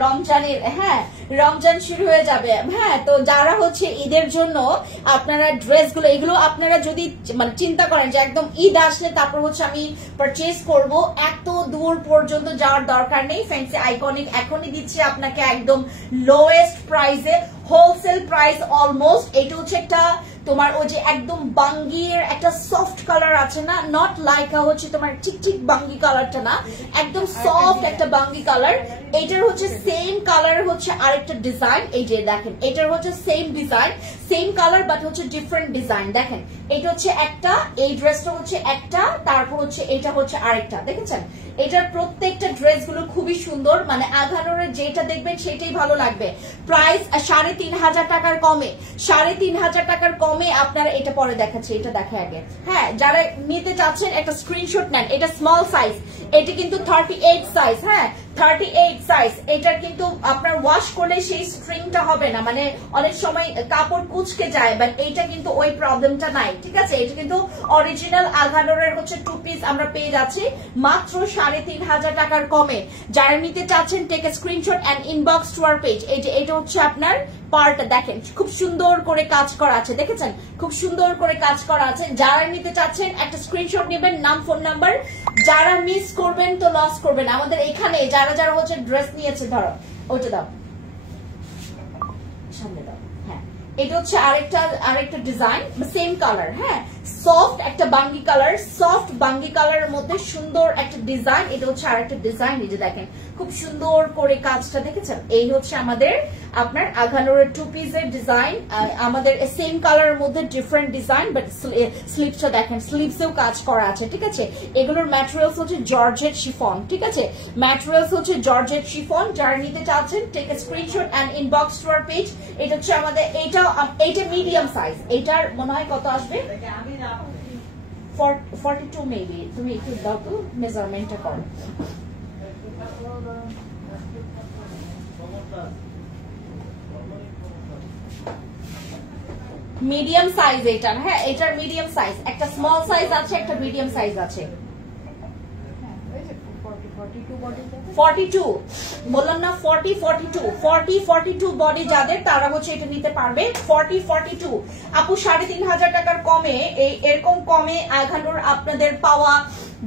রমজানের, হ্যাঁ, রমজান শুরু হয়ে যাবে, হ্যাঁ। তো যারা হচ্ছে ঈদের জন্য আপনারা ড্রেসগুলো, এগুলো আপনারা যদি মানে চিন্তা করেন যে একদম ঈদ আসলে তারপর হচ্ছে আমি পারচেজ করব, এত দূর পর্যন্ত যাওয়ার দরকার নেই। ফ্যান্সি আইকনিক এখনই দিচ্ছে আপনাকে একদম লোয়েস্ট প্রাইসে, হোলসেল প্রাইস অলমোস্ট। এটা হচ্ছে একটা তোমার ওই যে একদম বাঙ্গির একটা সফট কালার আছে না, নট লাইক হচ্ছে তোমার চিকচিক বাঙ্গি কালারটা না, একদম সফট একটা বাঙ্গি কালার। এটার হচ্ছে সেম কালার হচ্ছে আরেকটা ডিজাইন, এই যে দেখেন এটার হচ্ছে same design, same colour but হচ্ছে ডিফারেন্ট ডিজাইন। দেখেন এটা হচ্ছে একটা, এই ড্রেসটা হচ্ছে একটা, তারপর হচ্ছে এটা হচ্ছে আরেকটা, দেখেছেন। এটার প্রত্যেকটা ড্রেসগুলো খুবই সুন্দর, মানে আঘানোরের যেটা দেখবেন সেটাই ভালো লাগবে। প্রাইস 3500 টাকার কমে, 3500 টাকার কমে আপনারা এটা পরে দেখাচ্ছে, এটা দেখে আগে, হ্যাঁ। যারা নিতে চাচ্ছেন একটা স্ক্রিনশট নেন, এটা স্মল সাইজ, এটা কিন্তু 38 সাইজ, হ্যাঁ, 38 সাইজ। এটার কিন্তু আপনার ওয়াশ করলে সেই স্ট্রিংটা হবে না, মানে অনেক সময় কাপড় কুচকে যায়, বাট এইটা কিন্তু ওই প্রবলেমটা নাই, ঠিক আছে। এটা কিন্তু অরিজিনাল আঘানোরের হচ্ছে 2 পিস আমরা পেয়ে যাচ্ছি মাত্র 3,500 টাকার কমে। যারা নিতে চাচ্ছেন take a screenshot and inbox to our page. এই যে এটা হচ্ছে আপনার পার্টটা, দেখেন খুব সুন্দর করে কাজ করা আছে, দেখেছেন খুব সুন্দর করে কাজ করা আছে। যারা নিতে চাচ্ছেন একটা স্ক্রিনশট নেবেন, নাম ফোন নাম্বার। যারা মিস করবেন তো লস করবেন। আমাদের এখানে যারা যারা হচ্ছে ড্রেস নিয়েছে, ধরো ওটা দাও, সামনে দাও। হ্যাঁ, এটা হচ্ছে আরেকটা ডিজাইন, সেম কালার। হ্যাঁ, সফট একটা বাঙ্গি কালার, সফট বাঙ্গি কালারের মধ্যে সুন্দর একটা ডিজাইন। এটা হচ্ছে আরেকটা ডিজাইন, এই যে দেখেন খুব সুন্দর করে কাজটা, দেখেছেন। এই হচ্ছে আমাদের আপনার আঘানোরের 2 পিসের ডিজাইন। আমাদের সেম কালারের মধ্যে ডিফারেন্ট ডিজাইন, বাট স্লিভসটা দেখেন, স্লিভসেও কাজ করা আছে, ঠিক আছে। এগুলোর ম্যাটেরিয়ালস হচ্ছে জর্জেট শিফন, ঠিক আছে। ম্যাটেরিয়ালস হচ্ছে জর্জেট শিফন। যারা নিতে চাচ্ছেন take a screenshot and inbox to our page. এটা হচ্ছে আমাদের এইটা মিডিয়াম সাইজ। এটার মনে হয় কত আসবে, 42 মেবি। তুমি একটু দাও তো, মেজারমেন্টটা করো। মিডিয়াম সাইজ এটা। হ্যাঁ, এটার মিডিয়াম সাইজ, একটা স্মল সাইজ আছে, একটা মিডিয়াম সাইজ আছে। 42 বললাম না, 42 বডি যাদের, তারা হচ্ছে এটা নিতে পারবে 42। আপু 3,500 টাকার কমে এরকম কমে আঘানোর আপনাদের পাওয়া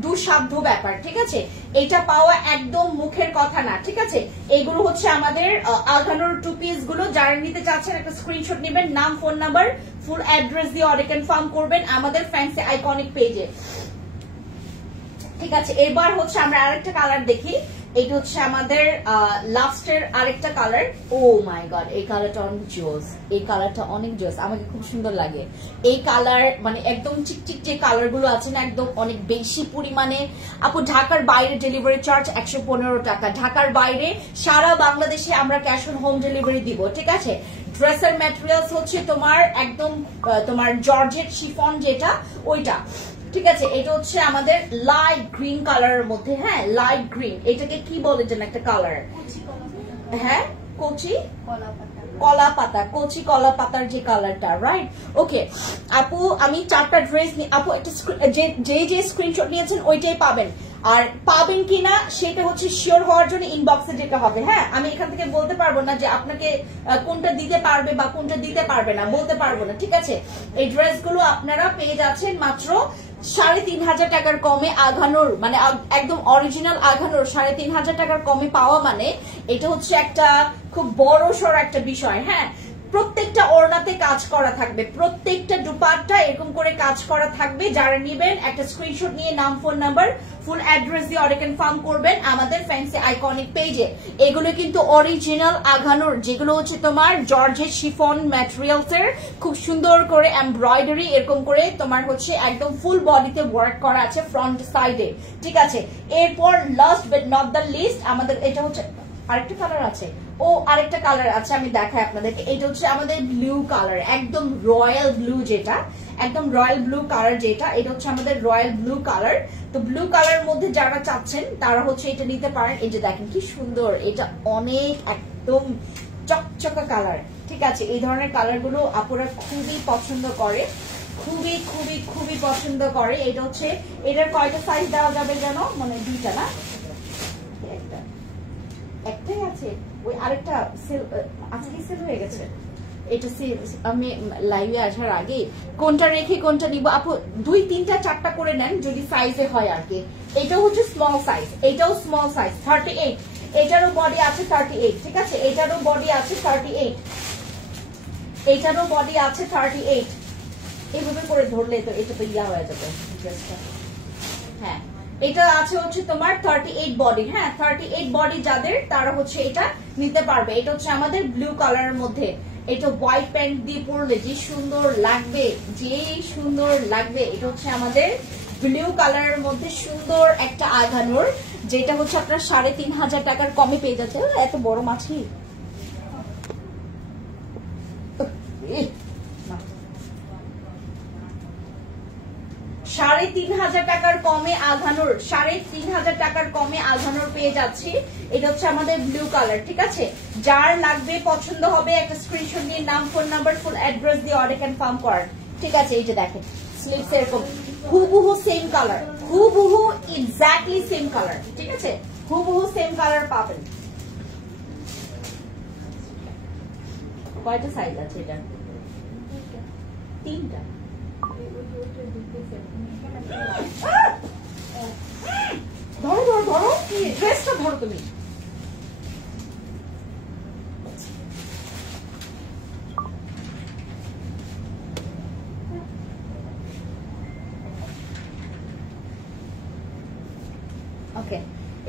দুঃসাধ্য ব্যাপার, ঠিক আছে। এটা পাওয়া একদম মুখের কথা না, ঠিক আছে। এগুলো হচ্ছে আমাদের আঘানোর 2 পিস গুলো। যারা নিতে চাচ্ছেন একটা স্ক্রিনশট নেবেন, নাম ফোন নাম্বার ফুল অ্যাড্রেস দিয়ে অর্ডার কনফার্ম করবেন আমাদের ফ্যান্সি আইকনিক পেজে, ঠিক আছে। এবার হচ্ছে আমরা আরেকটা কালার দেখি। এটা হচ্ছে আমাদের লাস্টের আরেকটা কালার। ও মাই গড, এই কালারটা অনেক জোস, এই কালারটা অনেক জোস, আমাকে খুব সুন্দর লাগে এই কালার। মানে একদম চিকচিক যে কালার গুলো আছে না, একদম অনেক বেশি পরিমাণে। আপু ঢাকার বাইরে ডেলিভারি চার্জ 115 টাকা। ঢাকার বাইরে সারা বাংলাদেশে আমরা ক্যাশ অন হোম ডেলিভারি দিব, ঠিক আছে। ড্রেসের ম্যাটেরিয়ালস হচ্ছে তোমার একদম তোমার জর্জেট শিফন যেটা, ওইটা, ঠিক আছে। এটা হচ্ছে আমাদের লাইট গ্রিন কালারের মধ্যে। হ্যাঁ, লাইট গ্রিন। এটাকে কি বলে যেন একটা কালার, হ্যাঁ কচি কলা পাতা, কচি কলা পাতার যে কালারটা, রাইট। ওকে আপু, আমি 4টা ড্রেস আপু একটা যে স্ক্রিনশট নিয়েছেন ওইটাই পাবেন। আর পাবেন কিনা সেটা হচ্ছে শিওর হওয়ার জন্য ইনবক্সে যেতে হবে। হ্যাঁ, আমি এখান থেকে বলতে পারবো না যে আপনাকে কোনটা দিতে পারবে বা কোনটা দিতে পারবে না, বলতে পারবো না, ঠিক আছে। এই ড্রেসগুলো আপনারা পেয়ে যাচ্ছেন মাত্র 3,500 টাকার কমে। আঘানোর মানে একদম অরিজিনাল আঘানোর 3,500 টাকার কমে পাওয়া মানে এটা হচ্ছে একটা খুব বড় সড় একটা বিষয়। হ্যাঁ, প্রত্যেকটা ওড়নাতে কাজ করা থাকবে, প্রত্যেকটা দুপাট্টা এরকম করে কাজ করা থাকবে। যারা নেবেন একটা স্ক্রিনশট নিয়ে নাম ফোন নাম্বার ফুল অ্যাড্রেস দিয়ে অর্ডার কনফার্ম করবেন আমাদের ফ্যান্সি আইকনিক পেজে। এগুলো কিন্তু অরিজিনাল আঘানোর, যেগুলো হচ্ছে তোমার জর্জেট শিফন ম্যাটেরিয়ালস এর, খুব সুন্দর করে এমব্রয়ডারি এরকম করে তোমার হচ্ছে একদম ফুল বডিতে ওয়ার্ক করা আছে ফ্রন্ট সাইডে, ঠিক আছে। এরপর last but not the least আমাদের এটা হচ্ছে আরেকটা কালার আছে। ও আরেকটা কালার আছে, আমি দেখাই আপনাদেরকে। এটা হচ্ছে আমাদের ব্লু কালার, একদম রয়্যাল ব্লু যেটা, একদম রয়্যাল ব্লু কালার যেটা, এটা হচ্ছে আমাদের রয়্যাল ব্লু কালার। তো ব্লু কালারের মধ্যে যারা চাচ্ছেন তারা হচ্ছে এটা নিতে পারেন। এই যে দেখেন কি সুন্দর, এটা অনেক একদম চকচকা কালার, ঠিক আছে। এই ধরনের কালার গুলো আপুরা খুবই পছন্দ করে, খুবই খুবই খুবই পছন্দ করে। এটা হচ্ছে এটার কয়টা সাইজ দেওয়া যাবে যেন, মানে 2টা না, একটাই আছে, ওই আরেকটা আজকে সেল হয়ে গেছে। এটা আমি লাইভে আসার আগে কোনটা রেখে কোনটা নিব আপু, 2, 3, 4টা করে নেন যদি সাইজে হয় আর কি। এটাও হচ্ছে স্মল সাইজ, এটাও স্মল সাইজ 38। এটারও বডি আছে 38, ঠিক আছে। এটারও বডি আছে 38, এটারও বডি আছে 38। এইভাবে করে ধরলে তো এটা তো ইয়া হয়ে যাবে ড্রেসটা। হ্যাঁ, এটা আছে হচ্ছে তোমার 38 বডি। হ্যাঁ, 38 বডি যাদের, তারা হচ্ছে এটা নিতে পারবে। এটা হচ্ছে আমাদের ব্লু কালারের মধ্যে। এটা হোয়াইট প্যান্ট দিয়ে পরলে যে সুন্দর লাগবে, যে সুন্দর লাগবে। এটা হচ্ছে আমাদের ব্লু কালারের মধ্যে সুন্দর একটা আঘানোর, যেটা হচ্ছে আপনার 3,500 টাকার কমে পেয়ে যাচ্ছে। এত বড় মাছি, 3,500 টাকার কমে আঘানোর 3,500 টাকার কমে আঘানোর পেয়ে যাচ্ছি। এটা হচ্ছে আমাদের ব্লু কালার, ঠিক আছে? যার লাগবে পছন্দ হবে একটা স্ক্রিনশট দিয়ে নাম, ফোন নাম্বার, ফুল অ্যাড্রেস দিয়ে অর্ডার কনফার্ম করার, ঠিক আছে? এই যে দেখেন স্লিভস এরকম হুবহু সেম কালার, হুবহু এক্স্যাক্টলি সেম কালার, ঠিক আছে? হুবহু সেম কালার পাবেন। কয়টা সাইজ আছে এটা? 3টা। ধরো ধরো ধরো, ড্রেসটা ধরো তুমি। ওকে,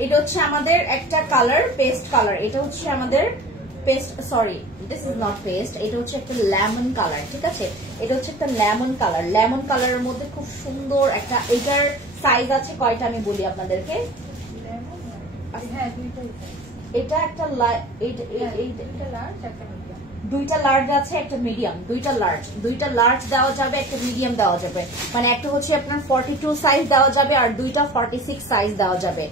এটা হচ্ছে আমাদের একটা কালার, পেস্ট কালার। এটা হচ্ছে আমাদের paste, sorry this is not paste, এটা হচ্ছে একটা লেমন কালার, ঠিক আছে? এটা হচ্ছে একটা লেমন কালার। লেমন কালারের মধ্যে খুব সুন্দর একটা, এটার সাইজ আছে কয়টা আমি বলি আপনাদেরকে। এটা একটা দুইটা লার্জ আছে, একটা মিডিয়াম, দুইটা লার্জ দেওয়া যাবে, একটা মিডিয়াম দেওয়া যাবে। মানে একটা হচ্ছে আপনার 42 সাইজ দেওয়া যাবে আর দুইটা 46 সাইজ দেওয়া যাবে।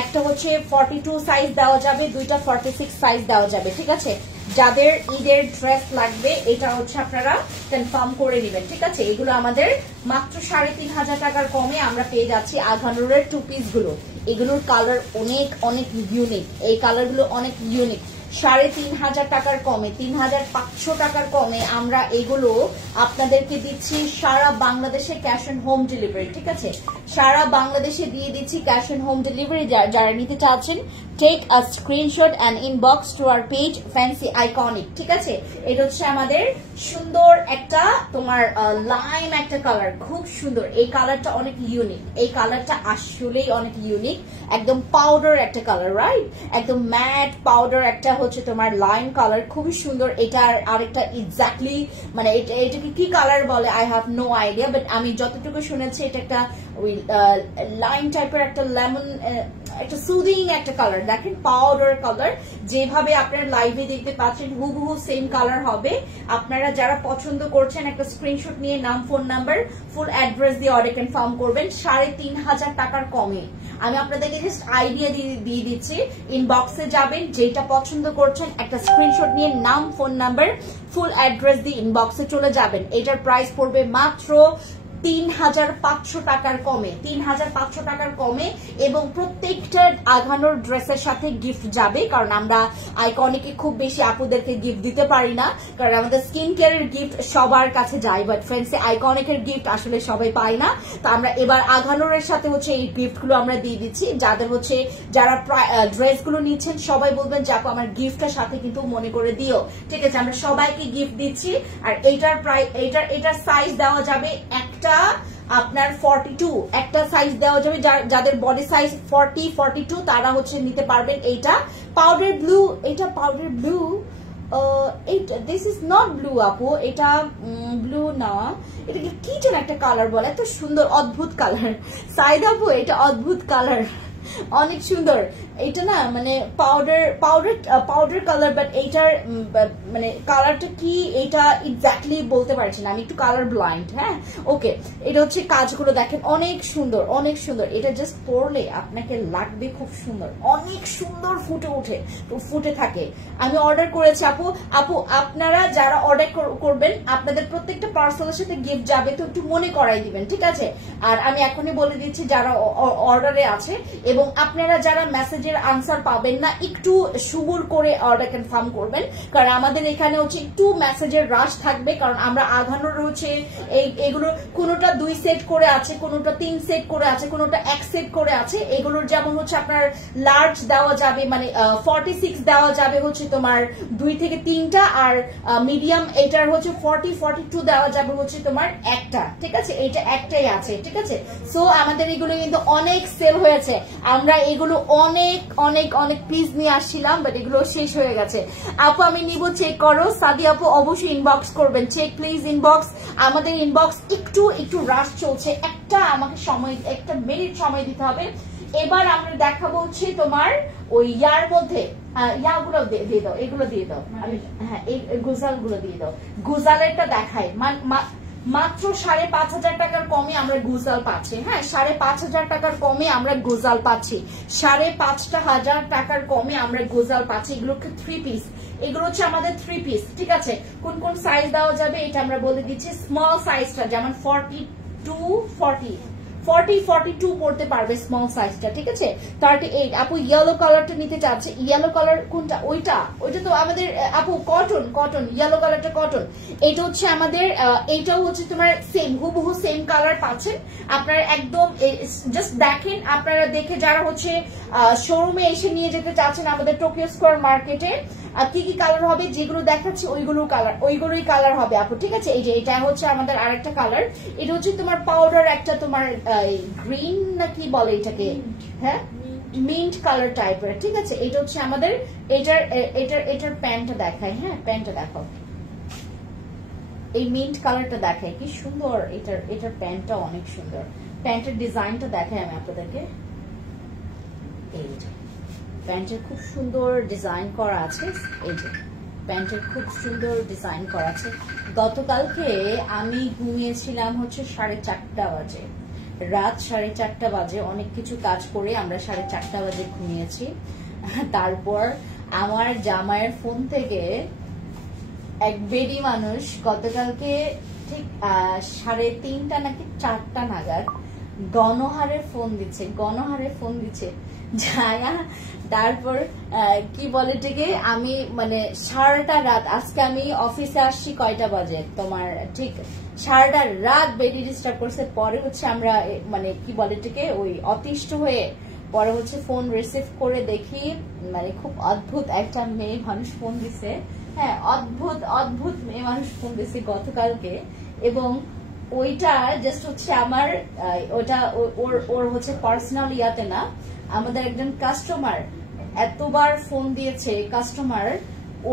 একটা হচ্ছে 42 সাইজ দেওয়া যাবে, দুইটা 46 সাইজ দেওয়া যাবে, ঠিক আছে? যাদের ঈদের ড্রেস লাগবে এটা হচ্ছে আপনারা কনফার্ম করে নেবেন, ঠিক আছে? এগুলো আমাদের মাত্র 3,500 টাকার কমে আমরা পেয়ে যাচ্ছি আঘানুরের 2 পিস গুলো। এগুলোর কালার অনেক অনেক ইউনিক, এই কালার গুলো অনেক ইউনিক। 3,500 টাকার কমে, 3,500 টাকার কমে আমরা এগুলো আপনাদেরকে দিচ্ছি সারা বাংলাদেশে ক্যাশ অন হোম ডেলিভারি, ঠিক আছে? সারা বাংলাদেশে দিয়ে দিচ্ছি ক্যাশ অন হোম ডেলিভারি। যারা নিতে চাচ্ছেন take a screenshot and inbox to our page fancy iconic, ঠিক আছে? এটা হচ্ছে আমাদের সুন্দর একটা তোমার লাইম একটা কালার, খুব সুন্দর। এই কালারটা অনেক ইউনিক, এই কালারটা আসলেই অনেক ইউনিক। একদম পাউডার একটা কালার, রাইট? একদম ম্যাট পাউডার একটা হচ্ছে তোমার লাইম কালার, খুবই সুন্দর। এটার আরেকটা এক্স্যাক্টলি মানে এটাকে কি কালার বলে I have no idea, but আমি যতটুকু শুনেছি এটা একটা ওই লাইম টাইপের একটা লেমন, একটা সুদিং একটা কালার। দেখেন পাউডার কালার, যেভাবে আপনারা লাইভে দেখতে পাচ্ছেন হুবহু সেম কালার হবে। আপনারা যারা পছন্দ করছেন একটা স্ক্রিনশট নিয়ে নাম, ফোন নাম্বার, ফুল অ্যাড্রেস দিয়ে অর্ডার কনফার্ম করবেন 3,500 টাকার কমে। আমি আপনাদেরকে জাস্ট আইডিয়া দিয়ে দিচ্ছি, ইনবক্সে যাবেন, যেটা পছন্দ করছেন একটা স্ক্রিনশট নিয়ে নাম, ফোন নাম্বার, ফুল অ্যাড্রেস দিয়ে ইনবক্সে চলে যাবেন। এটার প্রাইস পড়বে মাত্র 3,500 টাকার কমে, 3,500 টাকার কমে। এবং প্রত্যেকটা আঘানোর ড্রেসের সাথে গিফট যাবে, কারণ আমরা আইকনিকে খুব বেশি আপুদেরকে গিফট দিতে পারি না, কারণ আমাদের স্কিন কেয়ারের গিফট সবার কাছে যায়, বাট ফ্যান্সি আইকনিকের গিফট আসলে সবাই পায় না। তো আমরা এবার আঘানোরের সাথে হচ্ছে এই গিফটগুলো আমরা দিয়ে দিচ্ছি। যাদের হচ্ছে যারা ড্রেসগুলো নিচ্ছেন সবাই বলবেন যে আপু আমার গিফটের সাথে কিন্তু মনে করে দিও, ঠিক আছে? আমরা সবাইকে গিফট দিচ্ছি। আর এটার সাইজ দেওয়া যাবে একটা আপনার 42, একটা সাইজ দেওয়া যাবে। যাদের বডি সাইজ 40, 42 তারা হচ্ছে নিতে পারবেন। এইটা পাউডার ব্লু, এটা powder blue, this is not blue আপু, এটা ব্লু না, এটা কি যেন একটা কালার বলে, এত সুন্দর অদ্ভুত কালার। সাইদ আপু এটা অদ্ভুত কালার, অনেক সুন্দর। এটা না মানে পাউডার কালার, বাট এইটার মানে কালারটা কি এটা এক্স্যাক্টলি বলতে পারছি না, আমি একটু কালার ব্লাইন্ড। হ্যাঁ, ওকে। এটা হচ্ছে কাজগুলো দেখেন অনেক সুন্দর, অনেক সুন্দর। এটা জাস্ট পরলে আপনাকে লাগবে খুব সুন্দর, অনেক সুন্দর ফুটে থাকে। আমি অর্ডার করেছি আপু আপনারা যারা অর্ডার করবেন আপনাদের প্রত্যেকটা পার্সেলের সাথে গিফট যাবে, তো একটু মনে করাই দিবেন, ঠিক আছে? আর আমি এখনই বলে দিচ্ছি যারা অর্ডারে আছে এবং আপনারা যারা মেসেজের আনসার পাবেন না একটু সুবুর করে অর্ডার কনফার্ম করবেন, কারণ আমাদের এখানে হচ্ছে একটু মেসেজের রাশ থাকবে, কারণ আমরা আঘানোর হচ্ছে এগুলো কোনোটা 2 সেট করে আছে, কোনোটা 3 সেট করে আছে, কোনোটা 1 সেট করে আছে। এগুলোর যেমন হচ্ছে আপনার লার্জ দেওয়া যাবে মানে 46 দেওয়া যাবে হচ্ছে তোমার 2 থেকে 3টা, আর মিডিয়াম এটার হচ্ছে 40, 42 দেওয়া যাবে হচ্ছে তোমার একটা, ঠিক আছে? এটা একটাই আছে, ঠিক আছে? সো আমাদের এগুলো কিন্তু অনেক সেল হয়েছে, আমরা এগুলো অনেক অনেক অনেক পিস নিয়ে আসছিলাম, বাট এগুলো শেষ হয়ে গেছে। আপু আমি নিব, চেক করো। সাদি আপু অবশ্যই ইনবক্স করবেন, চেক প্লিজ ইনবক্স। আমাদের ইনবক্স একটু রাশ চলছে, আমাকে সময়, একটা মিনিট সময় দিতে হবে। এবার আমরা দেখাবো হচ্ছে তোমার ওই ইয়ার মধ্যে ইয়াগুলো দিয়ে দাও, এগুলো দিয়ে দাও। হ্যাঁ, এই গুজাল গুলো দিয়ে দাও, গুজালেরটা দেখাই। মাত্র 5,500 টাকার কমে আমরা গুজাল পাচ্ছি। হ্যাঁ, 5,500 টাকার কমে আমরা গুজাল পাচ্ছি, 5,500 টাকার কমে আমরা গুজাল পাচ্ছি। এগুলো 3 পিস, এগুলো হচ্ছে আমাদের 3 পিস, ঠিক আছে। কোন কোন সাইজ দেওয়া যাবে এটা আমরা বলে দিচ্ছি। স্মল সাইজটা যেমন 42 পড়তে পারবে স্মল সাইজটা, ঠিক আছে। 38 আপু ইয়েলো কালারটা নিতে চাচ্ছে, ইয়েলো কালার কোনটা? ওইটা তো আমাদের আপু কটন ইয়েলো কালারটা কটন। এটা হচ্ছে আমাদের এইটাও হচ্ছে তোমার সেম হুবহু সেম কালার পাচ্ছেন আপনারা। একদম জাস্ট দেখেন, আপনারা দেখে যারা হচ্ছে শোরুমে এসে নিয়ে যেতে চাচ্ছেন আমাদের টোকিও স্কয়ার মার্কেটে কি কি কালার হবে যেগুলো দেখাচ্ছি ওইগুলোই কালার হবে আপু, ঠিক আছে। এই যে এটা হচ্ছে আমাদের আরেকটা কালার, এটা হচ্ছে তোমার পাউডার একটা তোমার গ্রিন না কি বলে এটাকে, হ্যাঁ মিন্ট কালার টাইপের, ঠিক আছে। এটা হচ্ছে আমাদের এটার প্যান্টটা দেখায়, হ্যাঁ প্যান্টটা দেখাও, এই মিন্ট কালারটা দেখায় কি সুন্দর। এটার প্যান্টটা অনেক সুন্দর, প্যান্টের ডিজাইনটা দেখায় আমি আপনাদেরকে। এইটা প্যান্টের খুব সুন্দর ডিজাইন করা আছে, এই যে প্যান্টের খুব সুন্দর ডিজাইন করা আছে। গতকালকে আমি ঘুমিয়েছিলাম হচ্ছে 4:30 বাজে, রাত 4:30 বাজে। অনেক কিছু কাজ করে আমরা 4:30 বাজে ঘুমিয়েছি। তারপর আমার জামাইয়ের ফোন থেকে এক বেডি মানুষ গতকালকে ঠিক 3:30 নাকি 4টা নাগাদ গণহারে ফোন দিচ্ছে জায়া। তারপর কি বলে থেকে আমি মানে সারাটা রাত, আজকে আমি অফিসে আসছি কয়টা বাজে তোমার, ঠিক সারাটা রাত বেডি ডিস্টার্ব করছে। পরে হচ্ছে আমরা মানে কি বলে থেকে ওই অতিষ্ঠ হয়ে পরে হচ্ছে ফোন রিসিভ করে দেখি মানে খুব অদ্ভুত একটা মেয়ে মানুষ ফোন দিছে। হ্যাঁ, অদ্ভুত মেয়ে মানুষ ফোন দিছে গতকালকে। এবং ওইটা জাস্ট হচ্ছে আমার ওটা ওর হচ্ছে পার্সোনাল ইয়াতে না, আমাদের একজন কাস্টমার এতবার ফোন দিয়েছে কাস্টমার।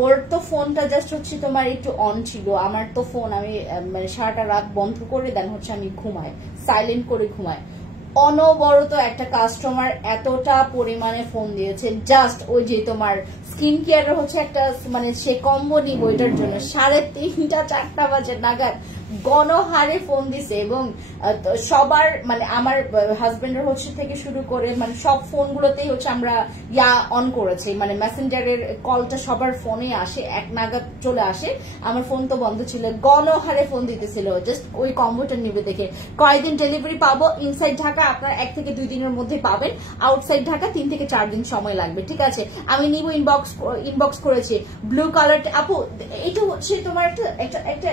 ওর তো ফোনটা জাস্ট হচ্ছে তোমার একটু অন ছিল, আমার তো ফোন আমি মানে সারাটা রাত বন্ধ করে দেন হচ্ছে আমি ঘুমাই, সাইলেন্ট করে ঘুমাই। অনবরত একটা কাস্টমার এতটা পরিমাণে ফোন দিয়েছে, জাস্ট ওই যে তোমার স্কিন কেয়ারের হচ্ছে একটা মানে সে কম্বো নিব ওইটার জন্য 3:30-4টা বাজে নাগাদ গণহারে ফোন দিছে। এবং সবার মানে আমার হাজবেন্ডের হচ্ছে থেকে শুরু করে মানে সব ফোনগুলোতেই হচ্ছে আমরা অন করেছি, মানে মেসেঞ্জারের কলটা সবার ফোনে আসে, 1 নাগাদ চলে আসে। আমার ফোন তো বন্ধ ছিল, গণহারে ফোন দিতেছিল জাস্ট ওই কম্বোটা নিবে দেখে। কয়দিন ডেলিভারি পাবো? ইনসাইড ঢাকা আপনার 1 থেকে 2 দিনের মধ্যে পাবেন, আউটসাইড ঢাকা 3 থেকে 4 দিন সময় লাগবে, ঠিক আছে। আমি নিব, ইনবক্স করেছি। ব্লু কালার আপু, এটা হচ্ছে তোমার একটা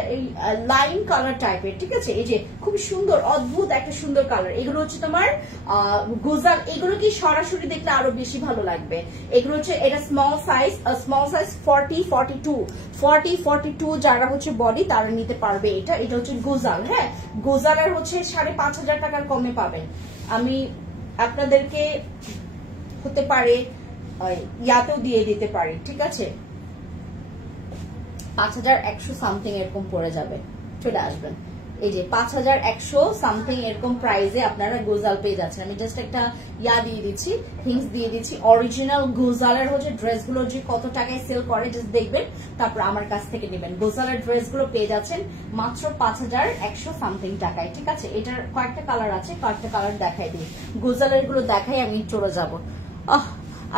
লাইন কালার টাইপের, ঠিক আছে। এই যে খুব সুন্দর অদ্ভুত একটা সুন্দর কালার। এগুলো হচ্ছে তোমার গুজাল, এগুলো কি সরাসরি দেখলে আরো বেশি ভালো লাগবে। এগুলো হচ্ছে এটা স্মল সাইজ 40-42 যারা হচ্ছে বডি তারা নিতে পারবে। এটা হচ্ছে গুজাল। হ্যাঁ, গুজালের হচ্ছে 5,500 টাকার কমে পাবেন। আমি আপনাদেরকে হতে পারে ইয়াতেও দিয়ে দিতে পারি, ঠিক আছে। 5,100 সামথিং এরকম পড়ে যাবে, চলে আসবেন। এই যে 5,100 সামথিং এরকম প্রাইসে আপনারা গোজাল পেয়ে যাচ্ছেন। আমি জাস্ট একটা দিয়ে দিচ্ছি, থিংস দিয়ে দিচ্ছি। অরিজিনাল গোজালের হচ্ছে ড্রেসগুলো যে কত টাকায় সেল করে জাস্ট দেখবেন, তারপর আমার কাছ থেকে নেবেন। গোজালের ড্রেসগুলো পেয়ে যাচ্ছেন মাত্র 5,100 সামথিং টাকায়, ঠিক আছে। এটার কয়েকটা কালার আছে, কয়েকটা কালার দেখাই দিই। গোজালের গুলো দেখাই আমি চলে যাব।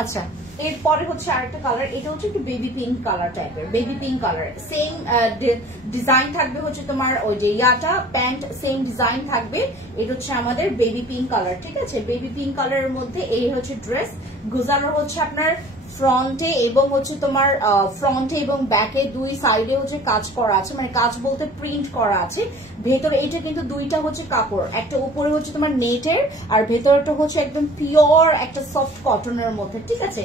আচ্ছা, এরপরে হচ্ছে আরেকটা কালার, এটা হচ্ছে একটু বেবি পিঙ্ক কালার টাইপের, baby pink colour. Same design থাকবে হচ্ছে তোমার ওই যে প্যান্ট সেম ডিজাইন থাকবে। এটা হচ্ছে আমাদের বেবি পিঙ্ক কালার, ঠিক আছে। বেবি পিঙ্ক কালারের মধ্যে এই হচ্ছে ড্রেস। গুজালের হচ্ছে আপনার ফ্রন্টে এবং হচ্ছে তোমার ফ্রন্টে এবং ব্যাকে 2 সাইডে হচ্ছে কাজ করা আছে, মানে কাজ বলতে প্রিন্ট করা আছে। ভেতরে এইটা কিন্তু 2টা হচ্ছে কাপড়, একটা উপরে হচ্ছে তোমার নেটের আর ভেতরটা হচ্ছে একদম পিওর একটা সফট কটনের মধ্যে, ঠিক আছে।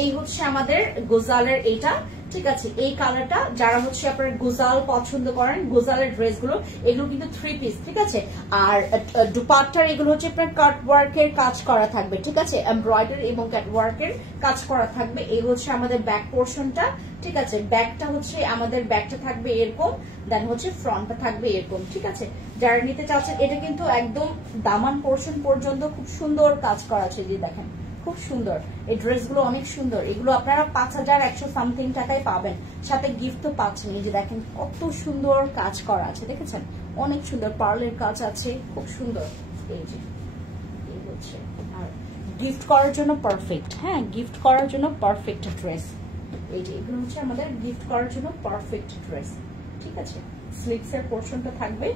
এই হচ্ছে আমাদের গোজালের এটা, ঠিক আছে। এই কালারটা যারা হচ্ছে আপনার গোজাল পছন্দ করেন, গোজালের ড্রেসগুলো এগুলো কিন্তু 3 পিস, ঠিক আছে। আর দুপাট্টার এগুলো হচ্ছে আপনার কাট ওয়ার্কের কাজ করা থাকবে, ঠিক আছে। এমব্রয়ডারি এবং কাট ওয়ার্কের কাজ করা থাকবে। এই হচ্ছে আমাদের ব্যাক পোর্শনটা, ঠিক আছে। ব্যাকটা হচ্ছে আমাদের ব্যাকটা থাকবে এরকম, দেন হচ্ছে ফ্রন্টটা থাকবে এরকম, ঠিক আছে। যারা নিতে চাচ্ছেন এটা কিন্তু একদম দামান পোর্শন পর্যন্ত খুব সুন্দর কাজ করা আছে, যে দেখেন খুব সুন্দর এই ড্রেসগুলো, অনেক সুন্দর। এগুলো আপনারা 5100 সামথিং টাকায় পাবেন, সাথে গিফট তো পাচ্ছেন। এই যে দেখেন কত সুন্দর কাজ করা আছে, দেখেছেন অনেক সুন্দর পার্লের কাজ আছে, খুব সুন্দর। এই যে এই হচ্ছে, আর গিফট করার জন্য পারফেক্ট। হ্যাঁ, গিফট করার জন্য পারফেক্ট ড্রেস। এই যে এগুলো হচ্ছে আমাদের গিফট করার জন্য পারফেক্ট ড্রেস, ঠিক আছে। স্লিভস এর পোর্শনটা থাকবে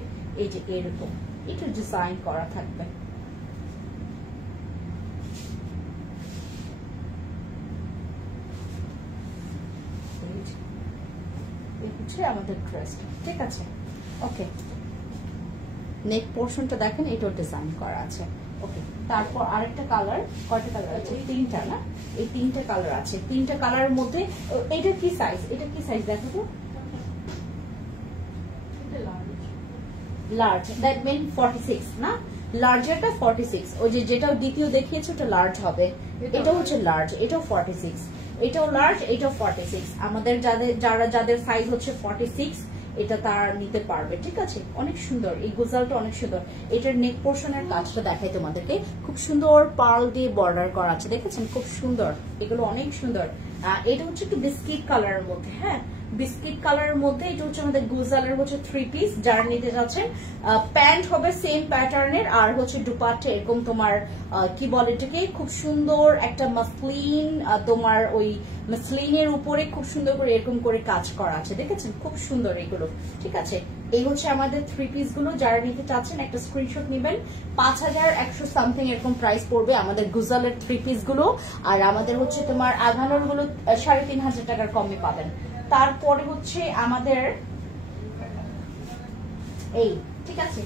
এই যে এরকম একটু ডিজাইন করা থাকবে। আমাদের ড্রেস, ঠিক আছে। ওকে, নেক পোর্শনটা দেখেন এটাও ডিজাইন করা আছে। ওকে, তারপর আরেকটা কালার, কয়টা কালার আছে? 3টা না? এই 3টা কালার আছে। 3টা কালারের মধ্যে এটা কি সাইজ? এটা কি সাইজ দেখো তো? লার্জ, দ্যাট মিন 46 না? লার্জারটা 46, ওই যে যেটা দ্বিতীয় দেখিয়েছে ওটা লার্জ হবে, এটা হচ্ছে লার্জ, এটাও 46, এটাও লার্জ, এটাও 46। আমাদের যাদের সাইজ হচ্ছে 46 এটা তার নিতে পারবে, ঠিক আছে। অনেক সুন্দর এই গোজালটা, অনেক সুন্দর। এটার নেক পোর্শনের কাজটা দেখাই তোমাদেরকে, খুব সুন্দর পার্ল দিয়ে বর্ডার করা আছে, দেখেছেন খুব সুন্দর, এগুলো অনেক সুন্দর। এটা হচ্ছে একটু বিস্কিট কালারের মধ্যে, হ্যাঁ বিস্কিট কালারের মধ্যে। এটা হচ্ছে আমাদের গোজালের হচ্ছে 3 পিস, যারা নিতে যাচ্ছেন। প্যান্ট হবে সেম প্যাটার্নের, আর হচ্ছে দুপাট্টা এরকম তোমার কি বলে এটাকে, খুব সুন্দর একটা মাসলিন, তোমার ওই মাসলিনের উপরে খুব সুন্দর করে এরকম করে কাজ করা আছে, দেখেছেন খুব সুন্দর এগুলো, ঠিক আছে। এই হচ্ছে আমাদের 3 পিস গুলো, যারা নিতে চাচ্ছেন একটা স্ক্রিনশট নেবেন। 5100 সামথিং এরকম প্রাইস পড়বে আমাদের গোজালের 3 পিস গুলো, আর আমাদের হচ্ছে তোমার আঘানোর গুলো 3500 টাকার কমে পাবেন। তারপরে হচ্ছে আমাদের এই, ঠিক আছে,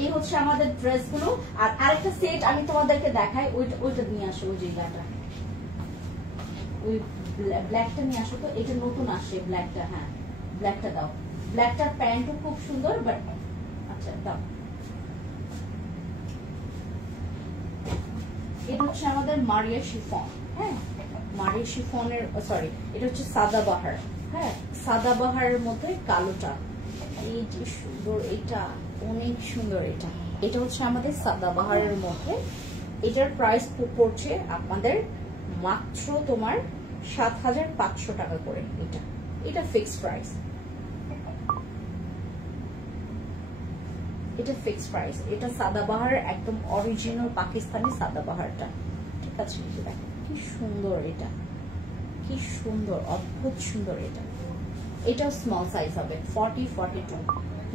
এই হচ্ছে আমাদের ড্রেস গুলো। আর আরেকটা সেট আমি তোমাদেরকে দেখাই, ওইটা নিয়ে আসো, ওই জায়গাটা, ওই ব্ল্যাকটা নিয়ে আসো তো, এটা নতুন আসছে ব্ল্যাকটা। হ্যাঁ ব্ল্যাকটা দাও, ব্ল্যাকটার প্যান্টও খুব সুন্দর, বাট আচ্ছা দাও। এটা হচ্ছে আমাদের মারিয়া শিফন, হ্যাঁ মারিয়া শিফনের, সরি এটা হচ্ছে সাদাবাহার, হ্যাঁ সাদাবাহারের মধ্যে কালোটা, এই যে সুন্দর, এটা অনেক সুন্দর। এটা হচ্ছে আমাদের সাদাবাহারের মধ্যে। এটার প্রাইস পড়ছে আপনাদের মাত্র তোমার 7500 টাকা করে। এটা ফিক্সড প্রাইস, এটা ফিক্সড প্রাইস। এটা সাদাবাহার, একদম অরিজিনাল পাকিস্তানি সাদাবাহারটা, ঠিক আছে। দেখো কি সুন্দর, এটা কি সুন্দর, অদ্ভুত সুন্দর। এটাও স্মল সাইজ হবে, 40-42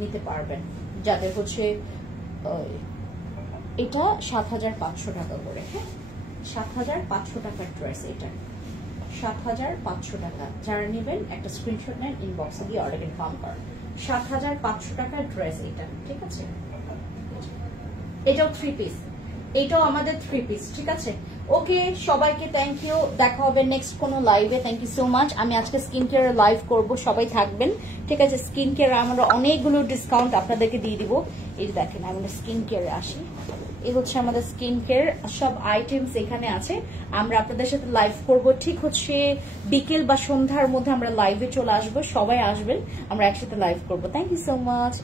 নিতে পারবেন যাদের হচ্ছে। এটা 7500 টাকা করে, হ্যাঁ 7500 টাকার ড্রেস, এটা 7500 টাকা। যারা নেবেন একটা স্ক্রিনশট নেন, ইনবক্সে দিয়ে অর্ডার কনফার্ম করেন। 7500 টাকার ড্রেস এটা, ঠিক আছে। এটাও 3 পিস, এটাও আমাদের 3 পিস, ঠিক আছে। ওকে, সবাইকে থ্যাংক ইউ, দেখা হবে নেক্সট কোনো লাইভে। Thank you so much. আমি আজকে স্কিন কেয়ারের লাইভ করব, সবাই থাকবেন, ঠিক আছে। স্কিন কেয়ার আমরা অনেকগুলো ডিসকাউন্ট আপনাদেরকে দিয়ে দিব। এই দেখেন আমরা স্কিন কেয়ারে আসি, এই হচ্ছে আমাদের স্কিন কেয়ার সব আইটেমস এখানে আছে। আমরা আপনাদের সাথে লাইভ করব, ঠিক হচ্ছে বিকেল বা সন্ধ্যার মধ্যে আমরা লাইভে চলে আসবো, সবাই আসবেন, আমরা একসাথে লাইভ করব। Thank you so much.